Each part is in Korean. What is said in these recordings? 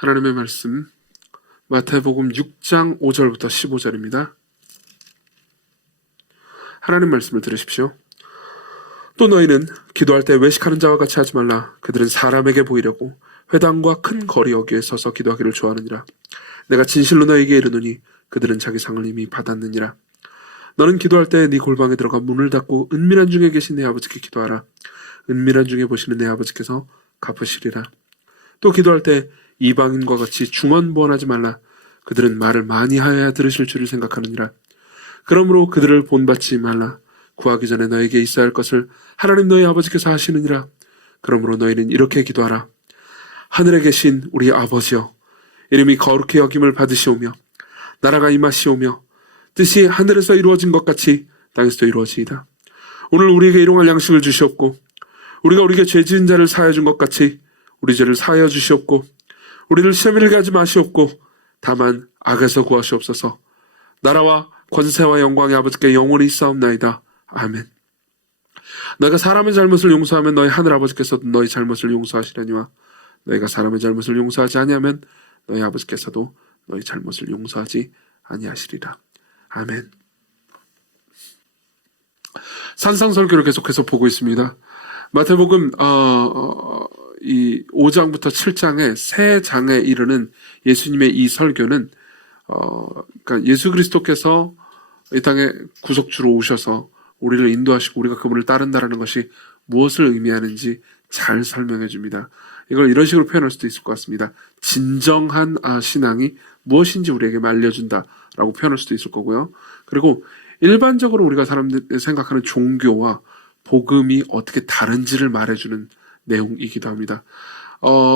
하나님의 말씀 마태복음 6장 5절부터 15절입니다. 하나님 말씀을 들으십시오. 또 너희는 기도할 때 외식하는 자와 같이 하지 말라. 그들은 사람에게 보이려고 회당과 큰 거리 어귀에 서서 기도하기를 좋아하느니라. 내가 진실로 너희에게 이르노니 그들은 자기 상을 이미 받았느니라. 너는 기도할 때 네 골방에 들어가 문을 닫고 은밀한 중에 계신 내 아버지께 기도하라. 은밀한 중에 보시는 내 아버지께서 갚으시리라. 또 기도할 때 이방인과 같이 중언부언하지 말라. 그들은 말을 많이 하여야 들으실 줄을 생각하느니라. 그러므로 그들을 본받지 말라. 구하기 전에 너에게 있어야 할 것을 하나님 너희 아버지께서 하시느니라. 그러므로 너희는 이렇게 기도하라. 하늘에 계신 우리 아버지여, 이름이 거룩히 여김을 받으시오며 나라가 임하시오며 뜻이 하늘에서 이루어진 것 같이 땅에서도 이루어지이다. 오늘 우리에게 일용할 양식을 주시옵고 우리가 우리에게 죄 지은 자를 사하여 준 것 같이 우리 죄를 사하여 주시옵고 우리를 시험에 들게 하지 마시옵고 다만 악에서 구하시옵소서. 나라와 권세와 영광의 아버지께 영원히 있사옵나이다. 아멘. 너희가 사람의 잘못을 용서하면 너희 하늘 아버지께서도 너희 잘못을 용서하시려니와 너희가 사람의 잘못을 용서하지 아니하면 너희 아버지께서도 너희 잘못을 용서하지 아니하시리라. 아멘. 산상설교를 계속해서 보고 있습니다. 마태복음 이 5장부터 7장의 세 장에 이르는 예수님의 이 설교는 그러니까 예수 그리스도께서 이 땅에 구속주로 오셔서 우리를 인도하시고 우리가 그분을 따른다라는 것이 무엇을 의미하는지 잘 설명해 줍니다. 이걸 이런 식으로 표현할 수도 있을 것 같습니다. 진정한 신앙이 무엇인지 우리에게 알려준다라고 표현할 수도 있을 거고요. 그리고 일반적으로 우리가 사람들이 생각하는 종교와 복음이 어떻게 다른지를 말해주는 내용이기도 합니다.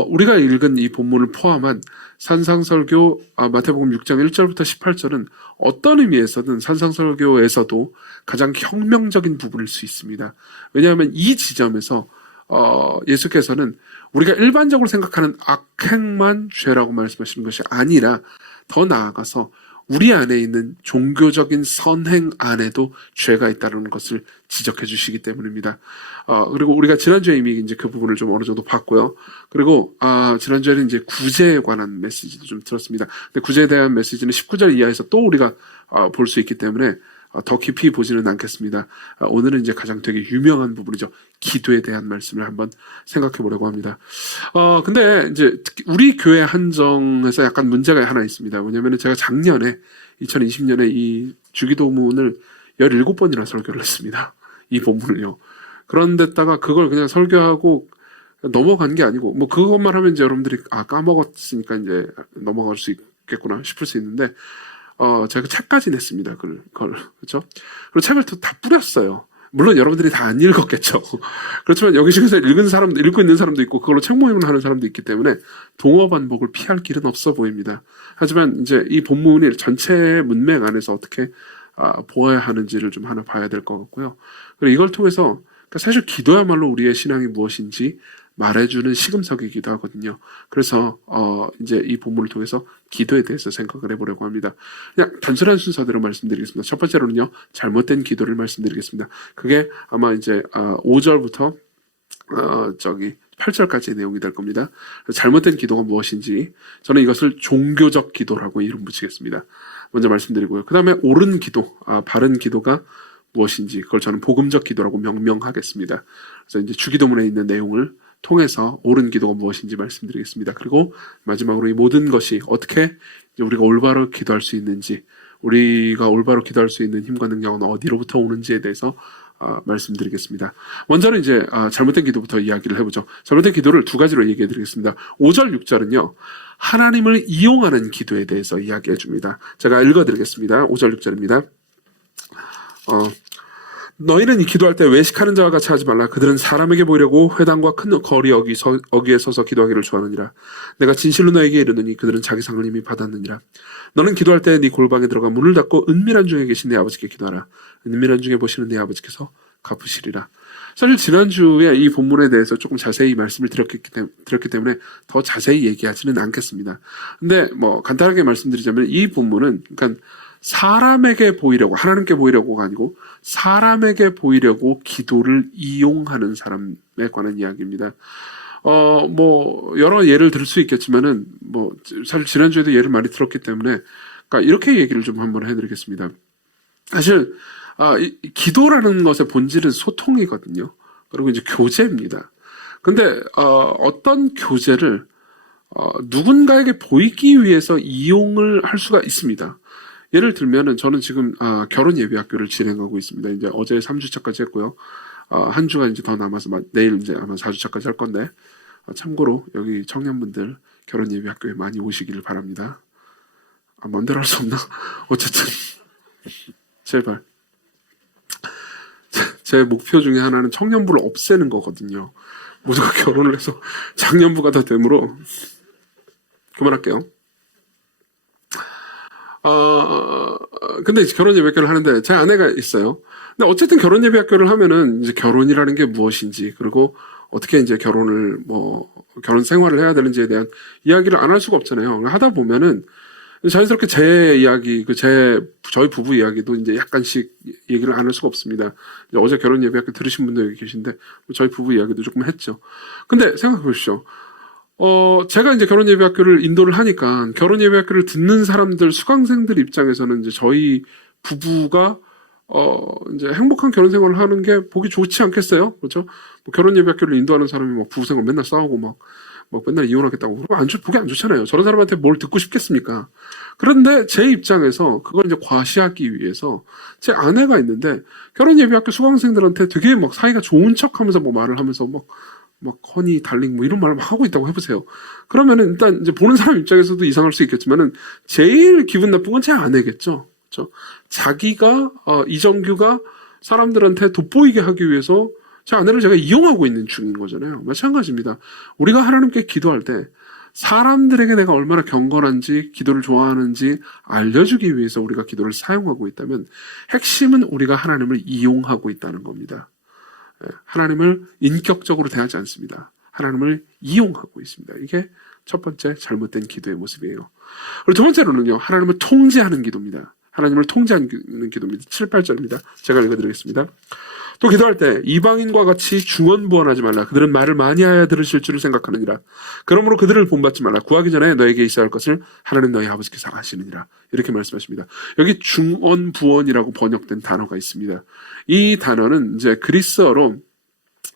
우리가 읽은 이 본문을 포함한 산상설교 마태복음 6장 1절부터 18절은 어떤 의미에서든 산상설교에서도 가장 혁명적인 부분일 수 있습니다. 왜냐하면 이 지점에서 예수께서는 우리가 일반적으로 생각하는 악행만 죄라고 말씀하시는 것이 아니라 더 나아가서 우리 안에 있는 종교적인 선행 안에도 죄가 있다는 것을 지적해 주시기 때문입니다. 그리고 우리가 지난주에 이미 이제 그 부분을 좀 어느 정도 봤고요. 그리고, 지난주에는 이제 구제에 관한 메시지도 좀 들었습니다. 근데 구제에 대한 메시지는 19절 이하에서 또 우리가 볼 수 있기 때문에 더 깊이 보지는 않겠습니다. 오늘은 이제 가장 되게 유명한 부분이죠. 기도에 대한 말씀을 한번 생각해 보려고 합니다. 근데 이제 특히 우리 교회 한정에서 약간 문제가 하나 있습니다. 왜냐면은 제가 작년에 2020년에 이 주기도문을 17번이나 설교를 했습니다. 이 본문을요. 그런데다가 그걸 그냥 설교하고 넘어간 게 아니고 뭐 그것만 하면 이제 여러분들이 까먹었으니까 이제 넘어갈 수 있겠구나 싶을 수 있는데 제가 책까지 냈습니다. 그걸 그렇죠? 그리고 책을 다 뿌렸어요. 물론 여러분들이 다 안 읽었겠죠. 그렇지만 여기 중에서 읽고 있는 사람도 있고 그걸로 책 모임을 하는 사람도 있기 때문에 동어 반복을 피할 길은 없어 보입니다. 하지만 이제 이 본문이 전체 문맥 안에서 어떻게 보아야 하는지를 좀 하나 봐야 될 것 같고요. 그리고 이걸 통해서 그러니까 사실 기도야말로 우리의 신앙이 무엇인지 말해주는 시금석이기도 하거든요. 그래서 이제 이 본문을 통해서 기도에 대해서 생각을 해보려고 합니다. 그냥 단순한 순서대로 말씀드리겠습니다. 첫 번째로는요, 잘못된 기도를 말씀드리겠습니다. 그게 아마 이제 5절부터 8절까지의 내용이 될 겁니다. 잘못된 기도가 무엇인지 저는 이것을 종교적 기도라고 이름 붙이겠습니다. 먼저 말씀드리고요. 그 다음에 옳은 기도, 바른 기도가 무엇인지 그걸 저는 복음적 기도라고 명명하겠습니다. 그래서 이제 주기도문에 있는 내용을 통해서 옳은 기도가 무엇인지 말씀드리겠습니다. 그리고 마지막으로 이 모든 것이 어떻게 우리가 올바로 기도할 수 있는지, 우리가 올바로 기도할 수 있는 힘과 능력은 어디로부터 오는지에 대해서 말씀드리겠습니다. 먼저는 이제 잘못된 기도부터 이야기를 해보죠. 잘못된 기도를 두 가지로 얘기해 드리겠습니다. 5절, 6절은요. 하나님을 이용하는 기도에 대해서 이야기해 줍니다. 제가 읽어 드리겠습니다. 5절, 6절입니다. 너희는 이 기도할 때 외식하는 자와 같이 하지 말라. 그들은 사람에게 보이려고 회당과 큰 거리 어귀에 서서 기도하기를 좋아하느니라. 내가 진실로 너에게 이르노니 그들은 자기 상을 이미 받았느니라. 너는 기도할 때 네 골방에 들어가 문을 닫고 은밀한 중에 계신 내 아버지께 기도하라. 은밀한 중에 보시는 내 아버지께서 갚으시리라. 사실 지난주에 이 본문에 대해서 조금 자세히 말씀을 드렸기 때문에 더 자세히 얘기하지는 않겠습니다. 근데 뭐 간단하게 말씀드리자면 이 본문은 그러니까 사람에게 보이려고, 하나님께 보이려고가 아니고 사람에게 보이려고 기도를 이용하는 사람에 관한 이야기입니다. 여러 예를 들 수 있겠지만은, 사실 지난주에도 예를 많이 들었기 때문에, 그러니까 이렇게 얘기를 좀 한번 해드리겠습니다. 사실, 기도라는 것의 본질은 소통이거든요. 그리고 이제 교제입니다. 근데, 어떤 교제를, 누군가에게 보이기 위해서 이용을 할 수가 있습니다. 예를 들면은 저는 지금, 결혼 예비학교를 진행하고 있습니다. 이제 어제 3주차까지 했고요. 한 주가 이제 더 남아서 내일 이제 아마 4주차까지 할 건데, 참고로 여기 청년분들 결혼 예비학교에 많이 오시기를 바랍니다. 마음대로 할 수 없나? 어쨌든 제발. 제 목표 중에 하나는 청년부를 없애는 거거든요. 모두가 결혼을 해서 장년부가 다 되므로 그만할게요. 근데 이제 결혼 예배학교를 하는데 제 아내가 있어요. 근데 어쨌든 결혼 예배학교를 하면은 이제 결혼이라는 게 무엇인지, 그리고 어떻게 이제 결혼 생활을 해야 되는지에 대한 이야기를 안 할 수가 없잖아요. 하다 보면은 자연스럽게 제 이야기, 저희 부부 이야기도 이제 약간씩 얘기를 안 할 수가 없습니다. 어제 결혼 예배학교 들으신 분들 여기 계신데, 저희 부부 이야기도 조금 했죠. 근데 생각해 보십시오. 제가 이제 결혼 예배학교를 인도를 하니까, 결혼 예배학교를 듣는 사람들, 수강생들 입장에서는 이제 저희 부부가, 이제 행복한 결혼 생활을 하는 게 보기 좋지 않겠어요? 그렇죠? 결혼 예배학교를 인도하는 사람이 막 부부 생활 맨날 싸우고 막 맨날 이혼하겠다고 그러고 보기 안 좋잖아요. 저런 사람한테 뭘 듣고 싶겠습니까? 그런데 제 입장에서 그걸 이제 과시하기 위해서 제 아내가 있는데, 결혼 예비학교 수강생들한테 되게 막 사이가 좋은 척 하면서 말을 하면서 허니, 달링 이런 말을 막 하고 있다고 해보세요. 그러면은 일단 이제 보는 사람 입장에서도 이상할 수 있겠지만은 제일 기분 나쁜 건 제 아내겠죠. 그렇죠? 자기가, 이정규가 사람들한테 돋보이게 하기 위해서 제 아내를 제가 이용하고 있는 중인 거잖아요. 마찬가지입니다. 우리가 하나님께 기도할 때 사람들에게 내가 얼마나 경건한지, 기도를 좋아하는지 알려주기 위해서 우리가 기도를 사용하고 있다면, 핵심은 우리가 하나님을 이용하고 있다는 겁니다. 하나님을 인격적으로 대하지 않습니다. 하나님을 이용하고 있습니다. 이게 첫 번째 잘못된 기도의 모습이에요. 그리고 두 번째로는요, 하나님을 통제하는 기도입니다. 하나님을 통제하는 기도입니다. 7, 8절입니다. 제가 읽어드리겠습니다. 또 기도할 때 이방인과 같이 중언부언하지 말라. 그들은 말을 많이 하여 들으실 줄을 생각하느니라. 그러므로 그들을 본받지 말라. 구하기 전에 너에게 있어야 할 것을 하나님 너희 아버지께서 아시느니라. 이렇게 말씀하십니다. 여기 중언부언이라고 번역된 단어가 있습니다. 이 단어는 이제 그리스어로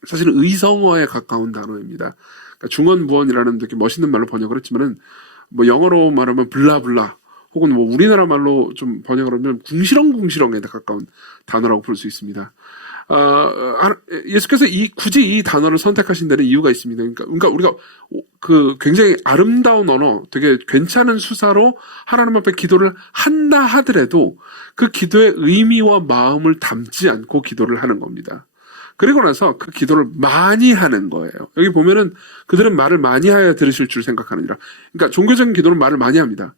사실 의성어에 가까운 단어입니다. 그러니까 중언부언이라는 되게 멋있는 말로 번역을 했지만은 영어로 말하면 블라블라, 혹은 우리나라 말로 좀 번역을 하면 궁시렁궁시렁에 가까운 단어라고 볼 수 있습니다. 예수께서 굳이 이 단어를 선택하신 데는 이유가 있습니다. 그러니까 우리가 굉장히 아름다운 언어, 되게 괜찮은 수사로 하나님 앞에 기도를 한다 하더라도 그 기도의 의미와 마음을 담지 않고 기도를 하는 겁니다. 그리고 나서 그 기도를 많이 하는 거예요. 여기 보면은 그들은 말을 많이 하여 들으실 줄 생각하느니라. 그러니까 종교적인 기도는 말을 많이 합니다.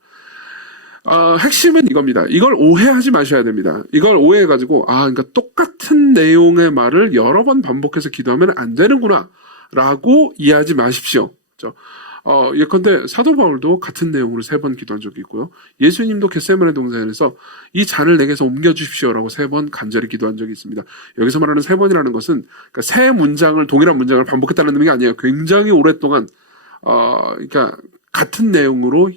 핵심은 이겁니다. 이걸 오해하지 마셔야 됩니다. 이걸 오해해가지고, 그러니까 똑같은 내용의 말을 여러 번 반복해서 기도하면 안 되는구나, 라고 이해하지 마십시오. 그렇죠? 예컨대 사도 바울도 같은 내용으로 3번 기도한 적이 있고요. 예수님도 겟세마네 동산에서 이 잔을 내게서 옮겨주십시오라고 3번 간절히 기도한 적이 있습니다. 여기서 말하는 3번이라는 것은, 그러니까 세 문장을, 동일한 문장을 반복했다는 의미가 아니에요. 굉장히 오랫동안, 그러니까 같은 내용으로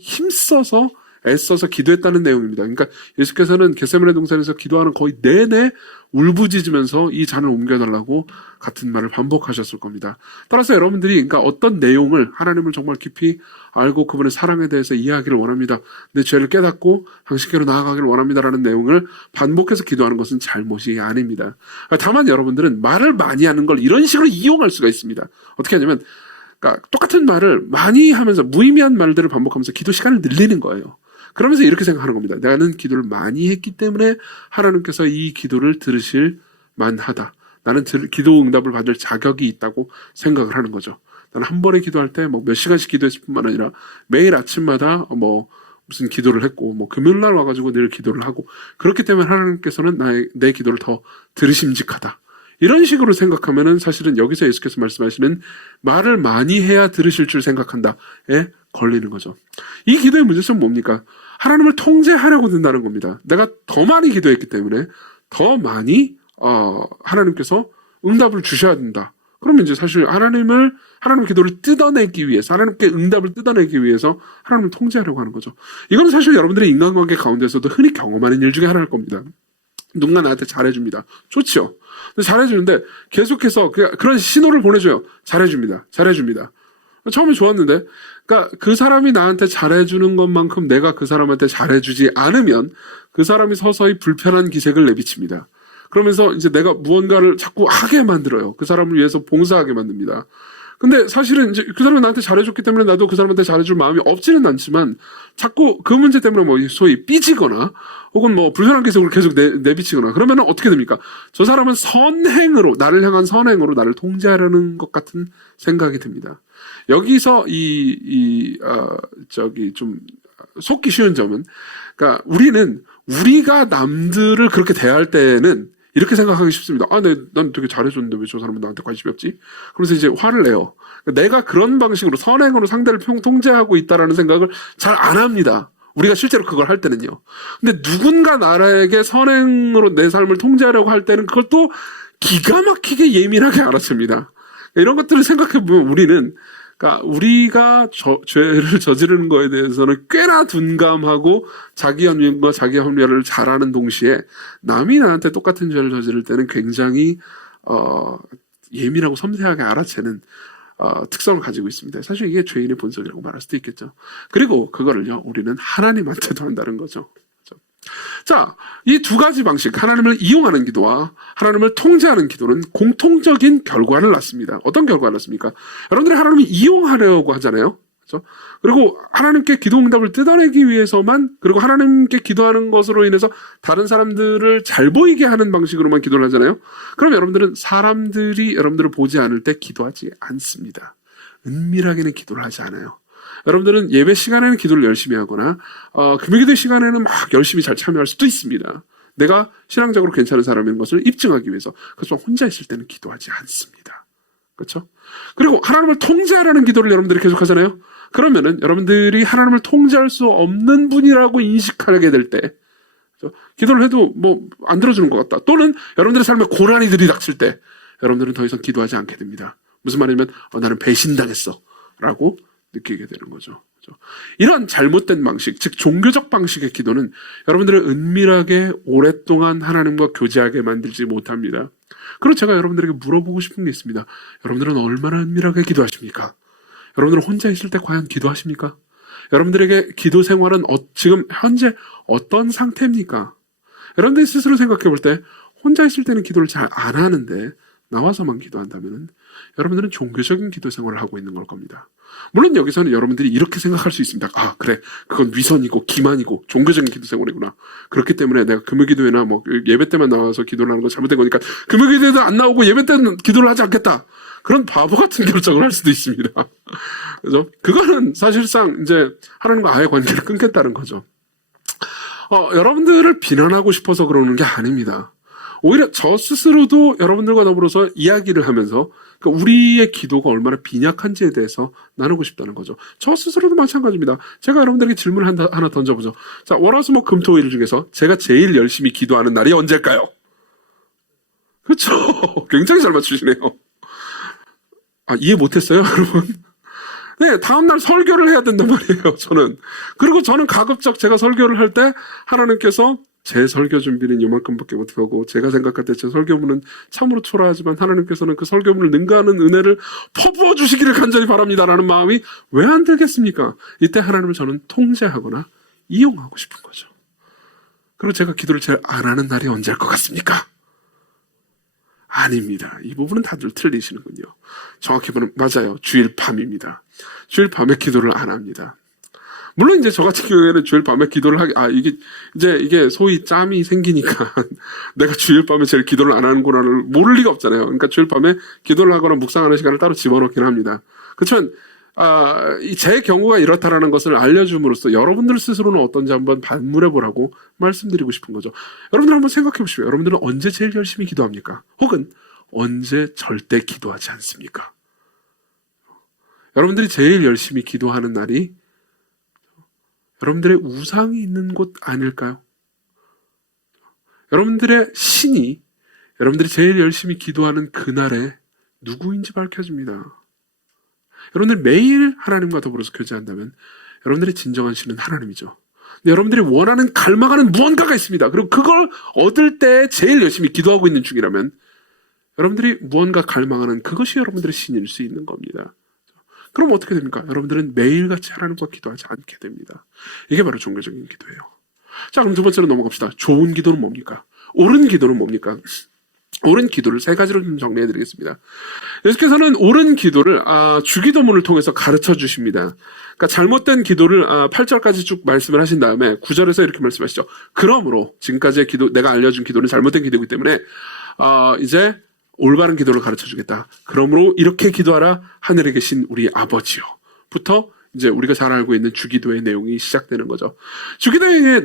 애써서 기도했다는 내용입니다. 그러니까 예수께서는 겟세마네 동산에서 기도하는 거의 내내 울부짖으면서 이 잔을 옮겨달라고 같은 말을 반복하셨을 겁니다. 따라서 여러분들이 그러니까 어떤 내용을, 하나님을 정말 깊이 알고 그분의 사랑에 대해서 이해하기를 원합니다. 내 죄를 깨닫고 당신께로 나아가기를 원합니다라는 내용을 반복해서 기도하는 것은 잘못이 아닙니다. 다만 여러분들은 말을 많이 하는 걸 이런 식으로 이용할 수가 있습니다. 어떻게 하냐면, 그러니까 똑같은 말을 많이 하면서 무의미한 말들을 반복하면서 기도 시간을 늘리는 거예요. 그러면서 이렇게 생각하는 겁니다. 나는 기도를 많이 했기 때문에 하나님께서 이 기도를 들으실 만하다. 나는 기도 응답을 받을 자격이 있다고 생각을 하는 거죠. 나는 한 번에 기도할 때 몇 시간씩 기도했을 뿐만 아니라 매일 아침마다 무슨 기도를 했고 금요일 날 와가지고 늘 기도를 하고, 그렇기 때문에 하나님께서는 내 기도를 더 들으심직하다. 이런 식으로 생각하면은 사실은 여기서 예수께서 말씀하시는 말을 많이 해야 들으실 줄 생각한다에 걸리는 거죠. 이 기도의 문제점은 뭡니까? 하나님을 통제하려고 든다는 겁니다. 내가 더 많이 기도했기 때문에 더 많이 하나님께서 응답을 주셔야 된다. 그러면 이제 사실 하나님의 기도를 뜯어내기 위해서, 하나님께 응답을 뜯어내기 위해서 하나님을 통제하려고 하는 거죠. 이건 사실 여러분들의 인간관계 가운데서도 흔히 경험하는 일 중에 하나일 겁니다. 누군가 나한테 잘해줍니다. 좋죠. 잘해주는데 계속해서 그런 신호를 보내줘요. 잘해줍니다. 처음에 좋았는데, 그러니까 그 사람이 나한테 잘해주는 것만큼 내가 그 사람한테 잘해주지 않으면 그 사람이 서서히 불편한 기색을 내비칩니다. 그러면서 이제 내가 무언가를 자꾸 하게 만들어요. 그 사람을 위해서 봉사하게 만듭니다. 근데 사실은 이제 그 사람이 나한테 잘해줬기 때문에 나도 그 사람한테 잘해줄 마음이 없지는 않지만 자꾸 그 문제 때문에 뭐 소위 삐지거나 혹은 뭐 불편한 기색을 계속 내비치거나 그러면 어떻게 됩니까? 저 사람은 나를 향한 선행으로 나를 통제하려는 것 같은 생각이 듭니다. 여기서 좀 속기 쉬운 점은, 그러니까 우리가 남들을 그렇게 대할 때는 이렇게 생각하기 쉽습니다. 난 되게 잘해줬는데 왜 저 사람은 나한테 관심이 없지? 그래서 이제 화를 내요. 내가 그런 방식으로 선행으로 상대를 통제하고 있다라는 생각을 잘 안 합니다. 우리가 실제로 그걸 할 때는요. 근데 누군가 나에게 선행으로 내 삶을 통제하려고 할 때는 그걸 또 기가 막히게 예민하게 알아챕니다. 이런 것들을 생각해보면 그러니까 우리가 죄를 저지르는 거에 대해서는 꽤나 둔감하고 자기 연민과 자기 합리화를 잘하는 동시에 남이 나한테 똑같은 죄를 저지를 때는 굉장히 예민하고 섬세하게 알아채는 특성을 가지고 있습니다. 사실 이게 죄인의 본성이라고 말할 수도 있겠죠. 그리고 그거를요, 우리는 하나님한테도 한다는 거죠. 자, 이 두 가지 방식, 하나님을 이용하는 기도와 하나님을 통제하는 기도는 공통적인 결과를 낳습니다. 어떤 결과를 낳습니까? 여러분들이 하나님을 이용하려고 하잖아요. 그렇죠? 그리고 하나님께 기도 응답을 뜯어내기 위해서만, 그리고 하나님께 기도하는 것으로 인해서 다른 사람들을 잘 보이게 하는 방식으로만 기도를 하잖아요. 그럼 여러분들은 사람들이 여러분들을 보지 않을 때 기도하지 않습니다. 은밀하게는 기도를 하지 않아요. 여러분들은 예배 시간에는 기도를 열심히 하거나 금요기도 시간에는 막 열심히 잘 참여할 수도 있습니다. 내가 신앙적으로 괜찮은 사람인 것을 입증하기 위해서. 그래서 혼자 있을 때는 기도하지 않습니다. 그렇죠? 그리고 하나님을 통제하라는 기도를 여러분들이 계속 하잖아요. 그러면은 여러분들이 하나님을 통제할 수 없는 분이라고 인식하게 될 때, 그렇죠? 기도를 해도 뭐 안 들어주는 것 같다. 또는 여러분들의 삶에 고난이 들이닥칠 때 여러분들은 더 이상 기도하지 않게 됩니다. 무슨 말이냐면 나는 배신당했어 라고 느끼게 되는 거죠. 이런 잘못된 방식, 즉 종교적 방식의 기도는 여러분들을 은밀하게 오랫동안 하나님과 교제하게 만들지 못합니다. 그리고 제가 여러분들에게 물어보고 싶은 게 있습니다. 여러분들은 얼마나 은밀하게 기도하십니까? 여러분들은 혼자 있을 때 과연 기도하십니까? 여러분들에게 기도 생활은 지금 현재 어떤 상태입니까? 여러분들이 스스로 생각해 볼 때 혼자 있을 때는 기도를 잘 안 하는데 나와서만 기도한다면 여러분들은 종교적인 기도 생활을 하고 있는 걸 겁니다. 물론 여기서는 여러분들이 이렇게 생각할 수 있습니다. 그래, 그건 위선이고 기만이고 종교적인 기도 생활이구나. 그렇기 때문에 내가 금요기도회나 뭐 예배 때만 나와서 기도를 하는 건 잘못된 거니까 금요기도회도 안 나오고 예배 때는 기도를 하지 않겠다. 그런 바보 같은 결정을 할 수도 있습니다. 그죠? 그거는 사실상 이제 하나님과 아예 관계를 끊겠다는 거죠. 여러분들을 비난하고 싶어서 그러는 게 아닙니다. 오히려 저 스스로도 여러분들과 더불어서 이야기를 하면서 우리의 기도가 얼마나 빈약한지에 대해서 나누고 싶다는 거죠. 저 스스로도 마찬가지입니다. 제가 여러분들에게 질문을 하나 던져보죠. 자, 월화수목 금토일 중에서 제가 제일 열심히 기도하는 날이 언제일까요? 그렇죠. 굉장히 잘 맞추시네요. 이해 못했어요, 여러분? 네, 다음날 설교를 해야 된단 말이에요, 저는. 그리고 저는 가급적 제가 설교를 할 때 하나님께서 제 설교 준비는 요만큼밖에 못하고 제가 생각할 때 제 설교문은 참으로 초라하지만 하나님께서는 그 설교문을 능가하는 은혜를 퍼부어 주시기를 간절히 바랍니다라는 마음이 왜 안 들겠습니까? 이때 하나님을 저는 통제하거나 이용하고 싶은 거죠. 그리고 제가 기도를 제일 안 하는 날이 언제일 것 같습니까? 아닙니다. 이 부분은 다들 틀리시는군요. 정확히 보면 맞아요. 주일 밤입니다. 주일 밤에 기도를 안 합니다. 물론 이제 저 같은 경우에는 주일 밤에 기도를 이게 소위 짬이 생기니까 내가 주일 밤에 제일 기도를 안 하는구나를 모를 리가 없잖아요. 그러니까 주일 밤에 기도를 하거나 묵상하는 시간을 따로 집어넣긴 합니다. 그렇지만 제 경우가 이렇다라는 것을 알려줌으로써 여러분들 스스로는 어떤지 한번 반문해 보라고 말씀드리고 싶은 거죠. 여러분들 한번 생각해 보십시오. 여러분들은 언제 제일 열심히 기도합니까? 혹은 언제 절대 기도하지 않습니까? 여러분들이 제일 열심히 기도하는 날이 여러분들의 우상이 있는 곳 아닐까요? 여러분들의 신이 여러분들이 제일 열심히 기도하는 그날에 누구인지 밝혀집니다. 여러분들 매일 하나님과 더불어서 교제한다면 여러분들의 진정한 신은 하나님이죠. 근데 여러분들이 원하는 갈망하는 무언가가 있습니다. 그리고 그걸 얻을 때 제일 열심히 기도하고 있는 중이라면 여러분들이 무언가 갈망하는 그것이 여러분들의 신일 수 있는 겁니다. 그럼 어떻게 됩니까? 여러분들은 매일같이 하나님과 기도하지 않게 됩니다. 이게 바로 종교적인 기도예요. 자, 그럼 두 번째로 넘어갑시다. 좋은 기도는 뭡니까? 옳은 기도는 뭡니까? 옳은 기도를 세 가지로 좀 정리해 드리겠습니다. 예수께서는 옳은 기도를 주기도문을 통해서 가르쳐 주십니다. 그러니까 잘못된 기도를 8절까지 쭉 말씀을 하신 다음에 9절에서 이렇게 말씀하시죠. 그러므로 지금까지의 기도, 내가 알려준 기도는 잘못된 기도이기 때문에 이제 올바른 기도를 가르쳐 주겠다. 그러므로 이렇게 기도하라. 하늘에 계신 우리 아버지요. 부터 이제 우리가 잘 알고 있는 주기도의 내용이 시작되는 거죠. 주기도의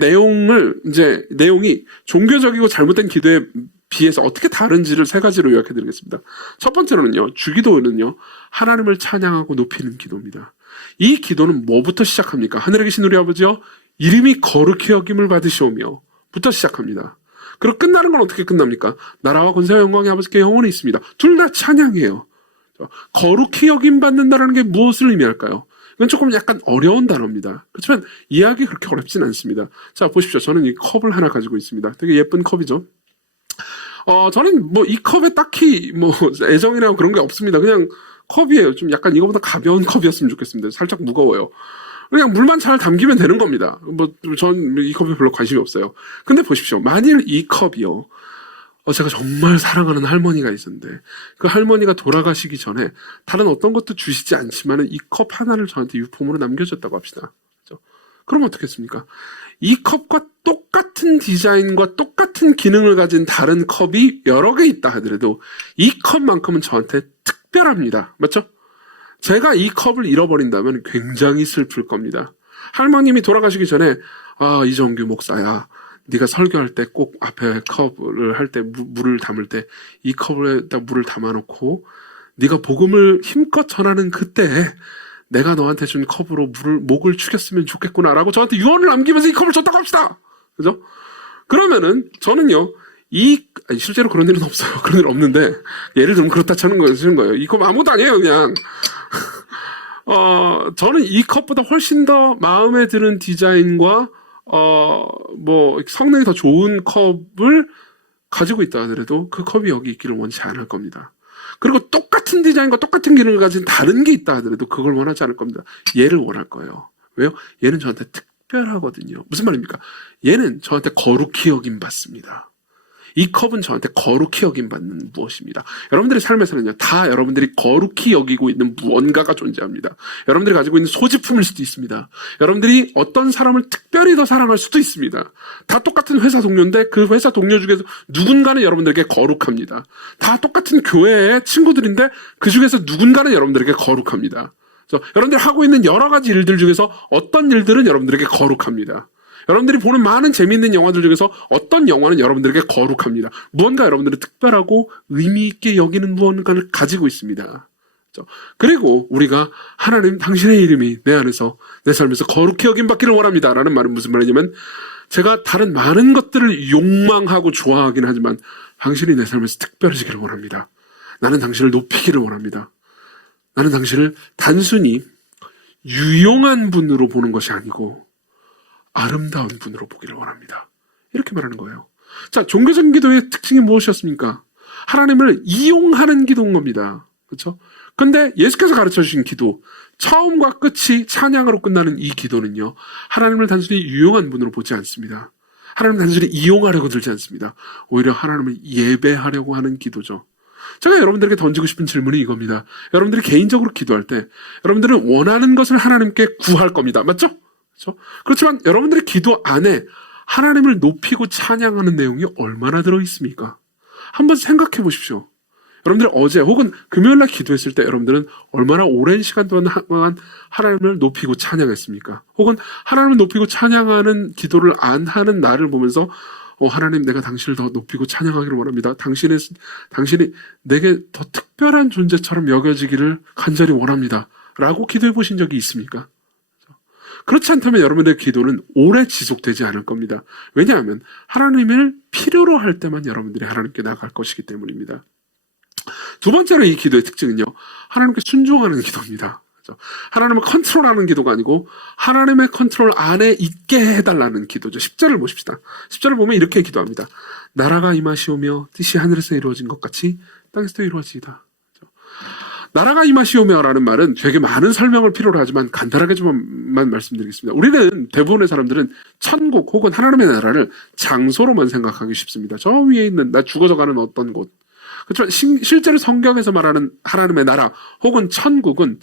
내용이 종교적이고 잘못된 기도에 비해서 어떻게 다른지를 세 가지로 요약해 드리겠습니다. 첫 번째로는요, 주기도는요, 하나님을 찬양하고 높이는 기도입니다. 이 기도는 뭐부터 시작합니까? 하늘에 계신 우리 아버지요, 이름이 거룩히 여김을 받으시오며 부터 시작합니다. 그리고 끝나는 건 어떻게 끝납니까? 나라와 권세와 영광이 아버지께 영원히 있습니다. 둘 다 찬양이에요. 거룩히 여김 받는다는 게 무엇을 의미할까요? 이건 조금 약간 어려운 단어입니다. 그렇지만 이해하기 그렇게 어렵진 않습니다. 자, 보십시오. 저는 이 컵을 하나 가지고 있습니다. 되게 예쁜 컵이죠. 저는 이 컵에 딱히 애정이나 그런 게 없습니다. 그냥 컵이에요. 좀 약간 이거보다 가벼운 컵이었으면 좋겠습니다. 살짝 무거워요. 그냥 물만 잘 담기면 되는 겁니다. 전 이 컵에 별로 관심이 없어요. 근데 보십시오. 만일 이 컵이요, 제가 정말 사랑하는 할머니가 있었는데 그 할머니가 돌아가시기 전에 다른 어떤 것도 주시지 않지만 이 컵 하나를 저한테 유품으로 남겨줬다고 합시다. 그렇죠? 그럼 어떻겠습니까? 이 컵과 똑같은 디자인과 똑같은 기능을 가진 다른 컵이 여러 개 있다 하더라도 이 컵만큼은 저한테 특별합니다. 맞죠? 제가 이 컵을 잃어버린다면 굉장히 슬플 겁니다. 할머님이 돌아가시기 전에 이정규 목사야, 네가 설교할 때 꼭 앞에 컵을 할 때 물을 담을 때 이 컵에다 물을 담아놓고 네가 복음을 힘껏 전하는 그때 내가 너한테 준 컵으로 목을 축였으면 좋겠구나라고 저한테 유언을 남기면서 이 컵을 줬다고 합시다. 그죠? 그러면은 저는요, 실제로 그런 일은 없어요. 그런 일 없는데 예를 들면 그렇다 치는 거예요. 이 컵 아무것도 아니에요, 그냥. 저는 이 컵보다 훨씬 더 마음에 드는 디자인과 성능이 더 좋은 컵을 가지고 있다 하더라도 그 컵이 여기 있기를 원치 않을 겁니다. 그리고 똑같은 디자인과 똑같은 기능을 가진 다른 게 있다 하더라도 그걸 원하지 않을 겁니다. 얘를 원할 거예요. 왜요? 얘는 저한테 특별하거든요. 무슨 말입니까? 얘는 저한테 거룩히 여김 받습니다. 이 컵은 저한테 거룩히 여김 받는 무엇입니다. 여러분들의 삶에서는요, 다 여러분들이 거룩히 여기고 있는 무언가가 존재합니다. 여러분들이 가지고 있는 소지품일 수도 있습니다. 여러분들이 어떤 사람을 특별히 더 사랑할 수도 있습니다. 다 똑같은 회사 동료인데 그 회사 동료 중에서 누군가는 여러분들에게 거룩합니다. 다 똑같은 교회의 친구들인데 그 중에서 누군가는 여러분들에게 거룩합니다. 그래서 여러분들이 하고 있는 여러 가지 일들 중에서 어떤 일들은 여러분들에게 거룩합니다. 여러분들이 보는 많은 재미있는 영화들 중에서 어떤 영화는 여러분들에게 거룩합니다. 무언가 여러분들이 특별하고 의미 있게 여기는 무언가를 가지고 있습니다. 그리고 우리가 하나님, 당신의 이름이 내 안에서, 내 삶에서 거룩히 여김받기를 원합니다 라는 말은 무슨 말이냐면, 제가 다른 많은 것들을 욕망하고 좋아하긴 하지만 당신이 내 삶에서 특별해지기를 원합니다. 나는 당신을 높이기를 원합니다. 나는 당신을 단순히 유용한 분으로 보는 것이 아니고 아름다운 분으로 보기를 원합니다. 이렇게 말하는 거예요. 자, 종교적인 기도의 특징이 무엇이었습니까? 하나님을 이용하는 기도인 겁니다. 그렇죠? 근데 예수께서 가르쳐 주신 기도, 처음과 끝이 찬양으로 끝나는 이 기도는요, 하나님을 단순히 유용한 분으로 보지 않습니다. 하나님을 단순히 이용하려고 들지 않습니다. 오히려 하나님을 예배하려고 하는 기도죠. 제가 여러분들에게 던지고 싶은 질문이 이겁니다. 여러분들이 개인적으로 기도할 때 여러분들은 원하는 것을 하나님께 구할 겁니다. 맞죠? 그렇죠? 그렇지만 여러분들의 기도 안에 하나님을 높이고 찬양하는 내용이 얼마나 들어있습니까? 한번 생각해 보십시오. 여러분들 어제 혹은 금요일날 기도했을 때 여러분들은 얼마나 오랜 시간 동안 하나님을 높이고 찬양했습니까? 혹은 하나님을 높이고 찬양하는 기도를 안 하는 나를 보면서 하나님, 내가 당신을 더 높이고 찬양하기를 원합니다. 당신이 내게 더 특별한 존재처럼 여겨지기를 간절히 원합니다. 라고 기도해 보신 적이 있습니까? 그렇지 않다면 여러분들의 기도는 오래 지속되지 않을 겁니다. 왜냐하면 하나님을 필요로 할 때만 여러분들이 하나님께 나갈 것이기 때문입니다. 두 번째로 이 기도의 특징은요, 하나님께 순종하는 기도입니다. 그렇죠? 하나님을 컨트롤하는 기도가 아니고 하나님의 컨트롤 안에 있게 해달라는 기도죠. 10절을 보십시다. 10절을 보면 이렇게 기도합니다. 나라가 임하시오며 뜻이 하늘에서 이루어진 것 같이 땅에서도 이루어지이다. 그렇죠? 나라가 임하시오며라는 말은 되게 많은 설명을 필요로 하지만 간단하게 좀만 말씀드리겠습니다. 우리는 대부분의 사람들은 천국 혹은 하나님의 나라를 장소로만 생각하기 쉽습니다. 저 위에 있는 나 죽어서 가는 어떤 곳. 그렇지만 실제로 성경에서 말하는 하나님의 나라 혹은 천국은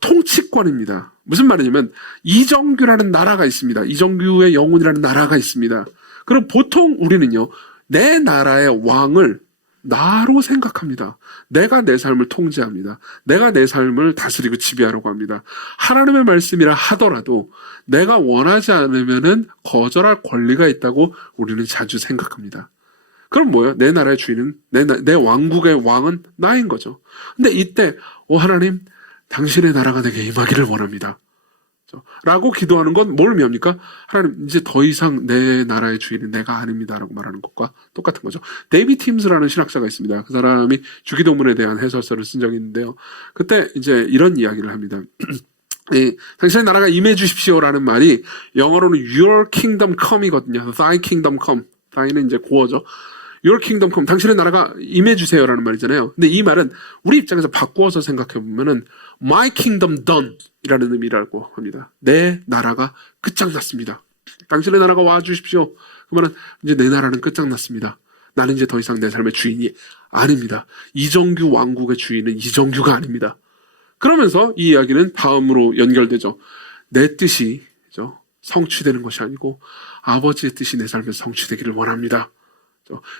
통치권입니다. 무슨 말이냐면 이정규라는 나라가 있습니다. 이정규의 영혼이라는 나라가 있습니다. 그럼 보통 우리는요, 내 나라의 왕을 나로 생각합니다. 내가 내 삶을 통제합니다. 내가 내 삶을 다스리고 지배하려고 합니다. 하나님의 말씀이라 하더라도 내가 원하지 않으면은 거절할 권리가 있다고 우리는 자주 생각합니다. 그럼 뭐예요? 내 나라의 주인은, 내 왕국의 왕은 나인 거죠. 근데 이때, 하나님, 당신의 나라가 내게 임하기를 원합니다. 라고 기도하는 건 뭘 의미합니까? 하나님, 이제 더 이상 내 나라의 주인은 내가 아닙니다. 라고 말하는 것과 똑같은 거죠. 데이비 팀스라는 신학자가 있습니다. 그 사람이 주기도문에 대한 해설서를 쓴 적이 있는데요. 그때 이제 이런 이야기를 합니다. 당신의 나라가 임해 주십시오라는 말이 영어로는 Your Kingdom Come이거든요. Thy Kingdom Come. Thy는 이제 고어죠. Your Kingdom Come, 당신의 나라가 임해주세요라는 말이잖아요. 근데 이 말은 우리 입장에서 바꾸어서 생각해보면은 My Kingdom Done 이라는 의미라고 합니다. 내 나라가 끝장났습니다. 당신의 나라가 와주십시오. 그러면 이제 내 나라는 끝장났습니다. 나는 이제 더 이상 내 삶의 주인이 아닙니다. 이정규 왕국의 주인은 이정규가 아닙니다. 그러면서 이 이야기는 다음으로 연결되죠. 내 뜻이 성취되는 것이 아니고 아버지의 뜻이 내 삶에서 성취되기를 원합니다.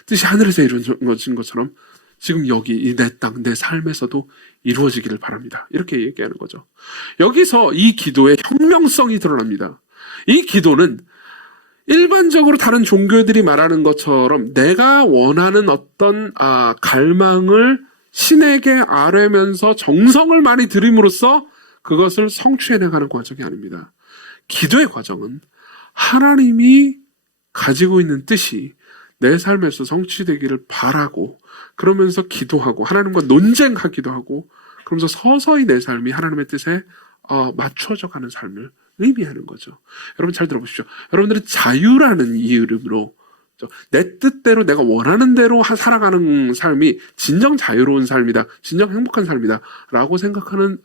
뜻이 하늘에서 이루어진 것처럼 지금 여기 내 땅, 내 삶에서도 이루어지기를 바랍니다. 이렇게 얘기하는 거죠. 여기서 이 기도의 혁명성이 드러납니다. 이 기도는 일반적으로 다른 종교들이 말하는 것처럼 내가 원하는 어떤 갈망을 신에게 아뢰면서 정성을 많이 들임으로써 그것을 성취해내가는 과정이 아닙니다. 기도의 과정은 하나님이 가지고 있는 뜻이 내 삶에서 성취되기를 바라고 그러면서 기도하고 하나님과 논쟁하기도 하고 그러면서 서서히 내 삶이 하나님의 뜻에 맞춰져 가는 삶을 의미하는 거죠. 여러분 잘 들어보십시오. 여러분들은 자유라는 이름으로 내 뜻대로 내가 원하는 대로 살아가는 삶이 진정 자유로운 삶이다. 진정 행복한 삶이다. 라고 생각하는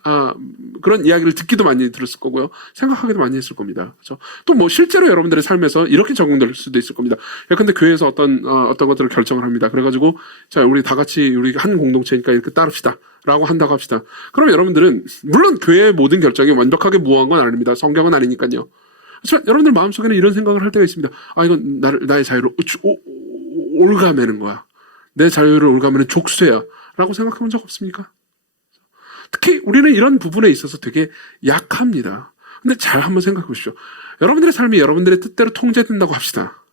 그런 이야기를 듣기도 많이 들었을 거고요. 생각하기도 많이 했을 겁니다. 그렇죠? 또 뭐 실제로 여러분들의 삶에서 이렇게 적용될 수도 있을 겁니다. 근데 교회에서 어떤 것들을 결정을 합니다. 그래가지고 자 우리 다 같이 우리 한 공동체니까 이렇게 따릅시다. 라고 한다고 합시다. 그럼 여러분들은 물론 교회의 모든 결정이 완벽하게 무효한 건 아닙니다. 성경은 아니니까요. 하지만 여러분들 마음속에는 이런 생각을 할 때가 있습니다. 이건 나의 자유를 올가매는 거야. 내 자유를 올가매는 족쇄야. 라고 생각해 본 적 없습니까? 특히 우리는 이런 부분에 있어서 되게 약합니다. 근데 잘 한번 생각해 보십시오. 여러분들의 삶이 여러분들의 뜻대로 통제된다고 합시다.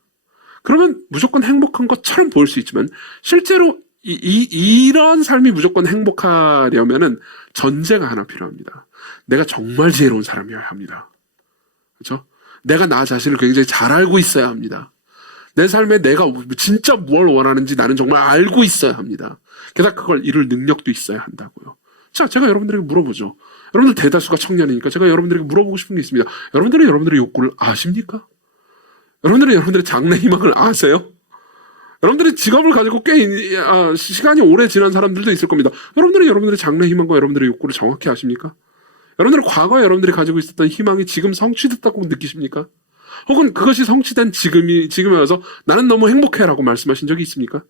그러면 무조건 행복한 것처럼 보일 수 있지만 실제로 이런 삶이 무조건 행복하려면은 전제가 하나 필요합니다. 내가 정말 지혜로운 사람이어야 합니다. 그렇죠? 내가 나 자신을 굉장히 잘 알고 있어야 합니다. 내 삶에 내가 진짜 뭘 원하는지 나는 정말 알고 있어야 합니다. 게다가 그걸 이룰 능력도 있어야 한다고요. 자, 제가 여러분들에게 물어보죠. 여러분들 대다수가 청년이니까 제가 여러분들에게 물어보고 싶은 게 있습니다. 여러분들은 여러분들의 욕구를 아십니까? 여러분들은 여러분들의 장래 희망을 아세요? 여러분들이 직업을 가지고 꽤 시간이 오래 지난 사람들도 있을 겁니다. 여러분들은 여러분들의 장래 희망과 여러분들의 욕구를 정확히 아십니까? 여러분들은 과거에 여러분들이 가지고 있었던 희망이 지금 성취됐다고 느끼십니까? 혹은 그것이 성취된 지금에 와서 나는 너무 행복해라고 말씀하신 적이 있습니까?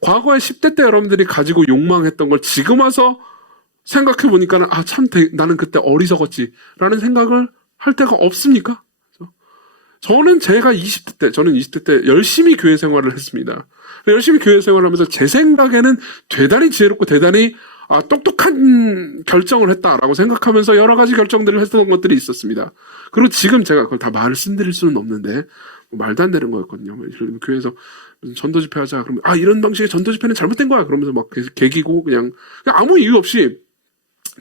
과거에 10대 때 여러분들이 가지고 욕망했던 걸 지금 와서 생각해 보니까 나는 그때 어리석었지라는 생각을 할 때가 없습니까? 저는 20대 때 열심히 교회 생활을 했습니다. 열심히 교회 생활을 하면서 제 생각에는 대단히 지혜롭고 대단히 똑똑한 결정을 했다라고 생각하면서 여러 가지 결정들을 했던 것들이 있었습니다. 그리고 지금 제가 그걸 다 말씀드릴 수는 없는데 말도 안 되는 거였거든요. 교회에서 전도 집회하자 그러면 이런 방식의 전도 집회는 잘못된 거야 그러면서 막 개기고 그냥 아무 이유 없이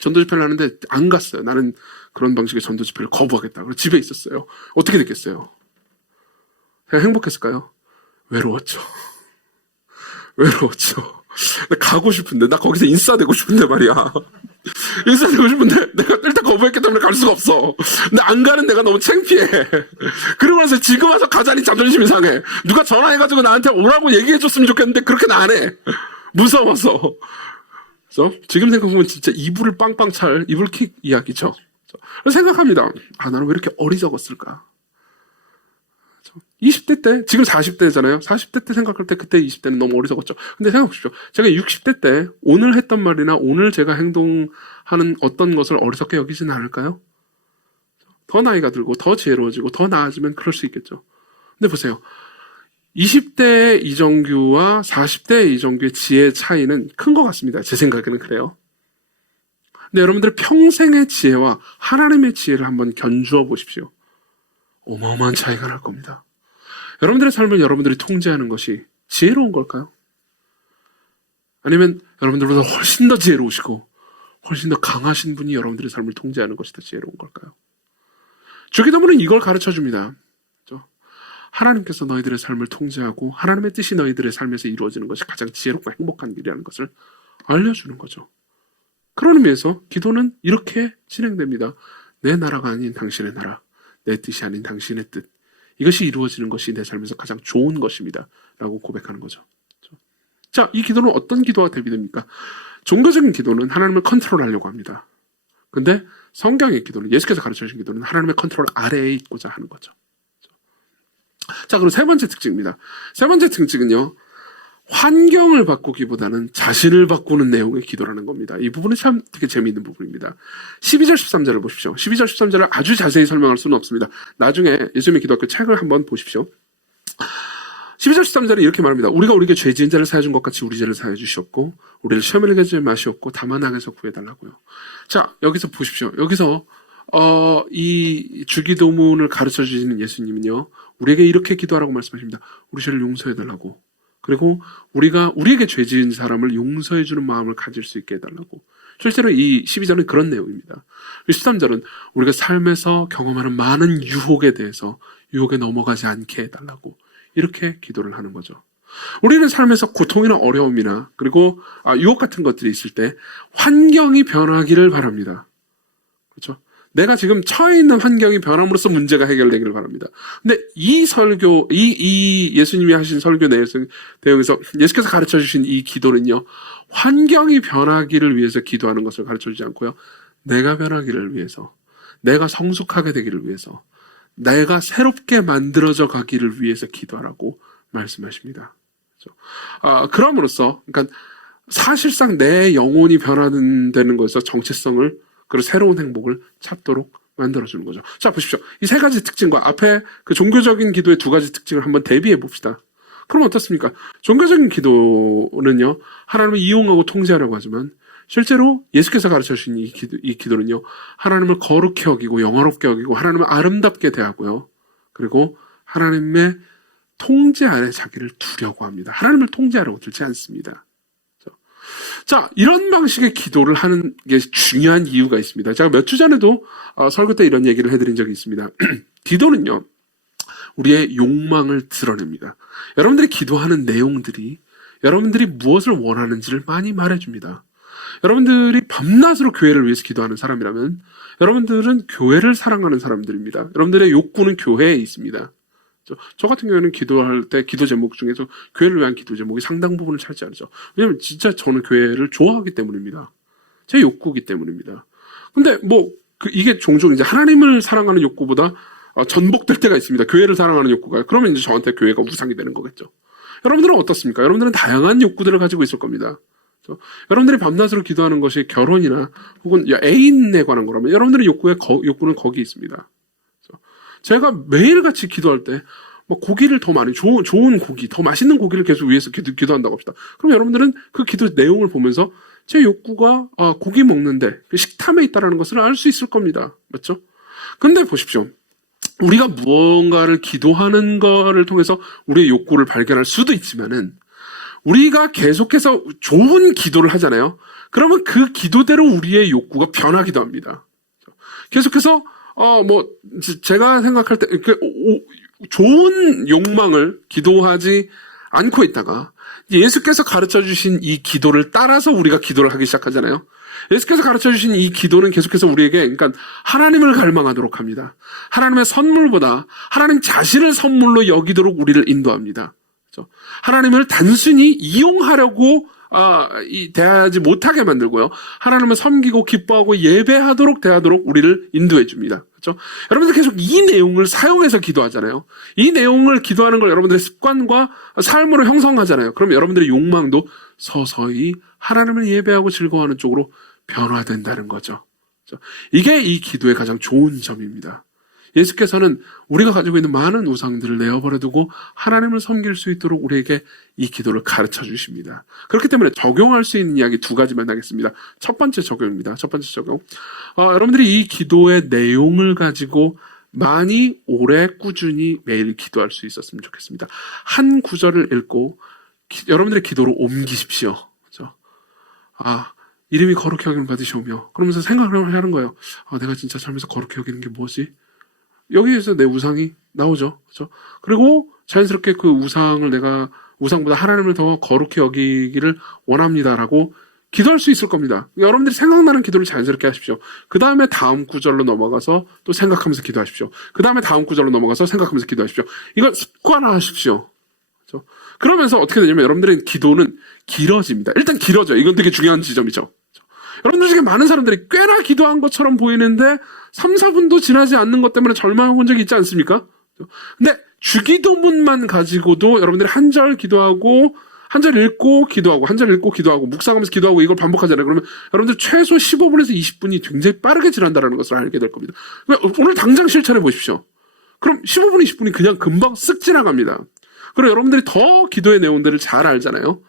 전도 집회를 하는데 안 갔어요. 나는 그런 방식의 전도 집회를 거부하겠다. 그리고 집에 있었어요. 어떻게 됐겠어요? 그냥 행복했을까요? 외로웠죠. 외로웠죠. 나 가고 싶은데, 나 거기서 인싸되고 싶은데 말이야. 인싸되고 싶은데, 내가 일단 거부했기 때문에 갈 수가 없어. 근데 안 가는 내가 너무 창피해. 그러고 나서 지금 와서 가자니 자존심이 상해. 누가 전화해가지고 나한테 오라고 얘기해줬으면 좋겠는데, 그렇게는 안 해. 무서워서. 그래서 지금 생각해보면 진짜 이불을 빵빵 찰 이불킥 이야기죠. 그래서 생각합니다. 나는 왜 이렇게 어리석었을까? 20대 때, 지금 40대잖아요. 40대 때 생각할 때 그때 20대는 너무 어리석었죠. 근데 생각해보십시오. 제가 60대 때 오늘 했던 말이나 오늘 제가 행동하는 어떤 것을 어리석게 여기지는 않을까요? 더 나이가 들고 더 지혜로워지고 더 나아지면 그럴 수 있겠죠. 근데 보세요. 20대 이정규와 40대 이정규의 지혜 차이는 큰 것 같습니다. 제 생각에는 그래요. 근데 여러분들의 평생의 지혜와 하나님의 지혜를 한번 견주어 보십시오. 어마어마한 차이가 날 겁니다. 여러분들의 삶을 여러분들이 통제하는 것이 지혜로운 걸까요? 아니면 여러분들보다 훨씬 더 지혜로우시고 훨씬 더 강하신 분이 여러분들의 삶을 통제하는 것이 더 지혜로운 걸까요? 주기도문은 이걸 가르쳐줍니다. 하나님께서 너희들의 삶을 통제하고 하나님의 뜻이 너희들의 삶에서 이루어지는 것이 가장 지혜롭고 행복한 길이라는 것을 알려주는 거죠. 그런 의미에서 기도는 이렇게 진행됩니다. 내 나라가 아닌 당신의 나라, 내 뜻이 아닌 당신의 뜻, 이것이 이루어지는 것이 내 삶에서 가장 좋은 것입니다 라고 고백하는 거죠. 자, 이 기도는 어떤 기도가 대비됩니까? 종교적인 기도는 하나님을 컨트롤하려고 합니다. 근데 성경의 기도는, 예수께서 가르쳐주신 기도는 하나님의 컨트롤 아래에 있고자 하는 거죠. 자, 그럼 세 번째 특징입니다. 세 번째 특징은요, 환경을 바꾸기보다는 자신을 바꾸는 내용의 기도라는 겁니다. 이 부분은 참 되게 재미있는 부분입니다. 12절 13절을 보십시오. 12절 13절을 아주 자세히 설명할 수는 없습니다. 나중에 예수님의 기도학교 책을 한번 보십시오. 12절 13절에 이렇게 말합니다. 우리가 우리에게 죄 지은 자를 사해준 것 같이 우리 죄를 사해 주시옵고 우리를 시험에 들게 하지 마시옵고 다만 악에서 구해달라고요. 자, 여기서 보십시오. 여기서 이 주기도문을 가르쳐 주시는 예수님은요, 우리에게 이렇게 기도하라고 말씀하십니다. 우리 죄를 용서해달라고. 그리고 우리가 우리에게 죄 지은 사람을 용서해주는 마음을 가질 수 있게 해달라고. 실제로 이 12절은 그런 내용입니다. 13절은 우리가 삶에서 경험하는 많은 유혹에 대해서 유혹에 넘어가지 않게 해달라고. 이렇게 기도를 하는 거죠. 우리는 삶에서 고통이나 어려움이나 그리고 유혹 같은 것들이 있을 때 환경이 변하기를 바랍니다. 그렇죠? 내가 지금 처해 있는 환경이 변함으로써 문제가 해결되기를 바랍니다. 근데 이 설교, 이 예수님이 하신 설교 내용에서 예수께서 가르쳐 주신 이 기도는요, 환경이 변하기를 위해서 기도하는 것을 가르쳐 주지 않고요, 내가 변하기를 위해서, 내가 성숙하게 되기를 위해서, 내가 새롭게 만들어져 가기를 위해서 기도하라고 말씀하십니다. 그렇죠? 그럼으로써, 그러니까 사실상 내 영혼이 변화되는 것에서 정체성을 그리고 새로운 행복을 찾도록 만들어주는 거죠. 자, 보십시오. 이 세 가지 특징과 앞에 그 종교적인 기도의 두 가지 특징을 한번 대비해 봅시다. 그럼 어떻습니까? 종교적인 기도는요, 하나님을 이용하고 통제하려고 하지만 실제로 예수께서 가르쳐 주신 이 기도는요, 하나님을 거룩히 여기고 영화롭게 여기고 하나님을 아름답게 대하고요. 그리고 하나님의 통제 아래 자기를 두려고 합니다. 하나님을 통제하려고 들지 않습니다. 자, 이런 방식의 기도를 하는 게 중요한 이유가 있습니다. 제가 몇 주 전에도 설교 때 이런 얘기를 해드린 적이 있습니다. 기도는요, 우리의 욕망을 드러냅니다. 여러분들이 기도하는 내용들이 여러분들이 무엇을 원하는지를 많이 말해줍니다. 여러분들이 밤낮으로 교회를 위해서 기도하는 사람이라면 여러분들은 교회를 사랑하는 사람들입니다. 여러분들의 욕구는 교회에 있습니다. 저 같은 경우에는 기도할 때 기도 제목 중에서 교회를 위한 기도 제목이 상당 부분을 차지하죠. 왜냐하면 진짜 저는 교회를 좋아하기 때문입니다. 제 욕구이기 때문입니다. 근데 이게 종종 이제 하나님을 사랑하는 욕구보다 전복될 때가 있습니다. 교회를 사랑하는 욕구가. 그러면 이제 저한테 교회가 우상이 되는 거겠죠. 여러분들은 어떻습니까? 여러분들은 다양한 욕구들을 가지고 있을 겁니다. 여러분들이 밤낮으로 기도하는 것이 결혼이나 혹은 애인에 관한 거라면 여러분들의 욕구는 거기 있습니다. 제가 매일같이 기도할 때 고기를 더 많이 좋은 고기, 더 맛있는 고기를 계속 위해서 기도한다고 합시다. 그럼 여러분들은 그 기도 내용을 보면서 제 욕구가 고기 먹는데 식탐에 있다는 것을 알 수 있을 겁니다. 맞죠? 근데 보십시오. 우리가 무언가를 기도하는 거를 통해서 우리의 욕구를 발견할 수도 있지만은 우리가 계속해서 좋은 기도를 하잖아요. 그러면 그 기도대로 우리의 욕구가 변하기도 합니다. 계속해서 제가 생각할 때 좋은 욕망을 기도하지 않고 있다가 예수께서 가르쳐 주신 이 기도를 따라서 우리가 기도를 하기 시작하잖아요. 예수께서 가르쳐 주신 이 기도는 계속해서 우리에게 그러니까 하나님을 갈망하도록 합니다. 하나님의 선물보다 하나님 자신을 선물로 여기도록 우리를 인도합니다. 그렇죠? 하나님을 단순히 이용하려고 대하지 못하게 만들고요. 하나님을 섬기고 기뻐하고 예배하도록 대하도록 우리를 인도해 줍니다. 그렇죠? 여러분들 계속 이 내용을 사용해서 기도하잖아요. 이 내용을 기도하는 걸 여러분들의 습관과 삶으로 형성하잖아요. 그럼 여러분들의 욕망도 서서히 하나님을 예배하고 즐거워하는 쪽으로 변화된다는 거죠. 그렇죠? 이게 이 기도의 가장 좋은 점입니다. 예수께서는 우리가 가지고 있는 많은 우상들을 내어버려두고 하나님을 섬길 수 있도록 우리에게 이 기도를 가르쳐 주십니다. 그렇기 때문에 적용할 수 있는 이야기 두 가지만 하겠습니다. 첫 번째 적용입니다. 첫 번째 적용. 여러분들이 이 기도의 내용을 가지고 많이 오래 꾸준히 매일 기도할 수 있었으면 좋겠습니다. 한 구절을 읽고 여러분들의 기도로 옮기십시오. 그렇죠? 이름이 거룩히 여김을 받으시오며 그러면서 생각을 하는 거예요. 내가 진짜 살면서 거룩히 여기는 게 뭐지? 여기에서 내 우상이 나오죠. 그렇죠? 그리고 자연스럽게 그 우상을 내가 우상보다 하나님을 더 거룩히 여기기를 원합니다라고 기도할 수 있을 겁니다. 여러분들이 생각나는 기도를 자연스럽게 하십시오. 그 다음에 다음 구절로 넘어가서 또 생각하면서 기도하십시오. 그 다음에 다음 구절로 넘어가서 생각하면서 기도하십시오. 이걸 습관화하십시오. 그렇죠? 그러면서 어떻게 되냐면 여러분들의 기도는 길어집니다. 일단 길어져요. 이건 되게 중요한 지점이죠. 여러분들 중에 많은 사람들이 꽤나 기도한 것처럼 보이는데 3, 4분도 지나지 않는 것 때문에 절망해 본 적이 있지 않습니까? 근데 주기도문만 가지고도 여러분들이 한 절 기도하고 한 절 읽고 기도하고 한 절 읽고 기도하고 묵상하면서 기도하고 이걸 반복하잖아요. 그러면 여러분들 최소 15분에서 20분이 굉장히 빠르게 지난다는 것을 알게 될 겁니다. 오늘 당장 실천해 보십시오. 그럼 15분, 20분이 그냥 금방 쓱 지나갑니다. 그리고 여러분들이 더 기도의 내용들을 잘 알잖아요.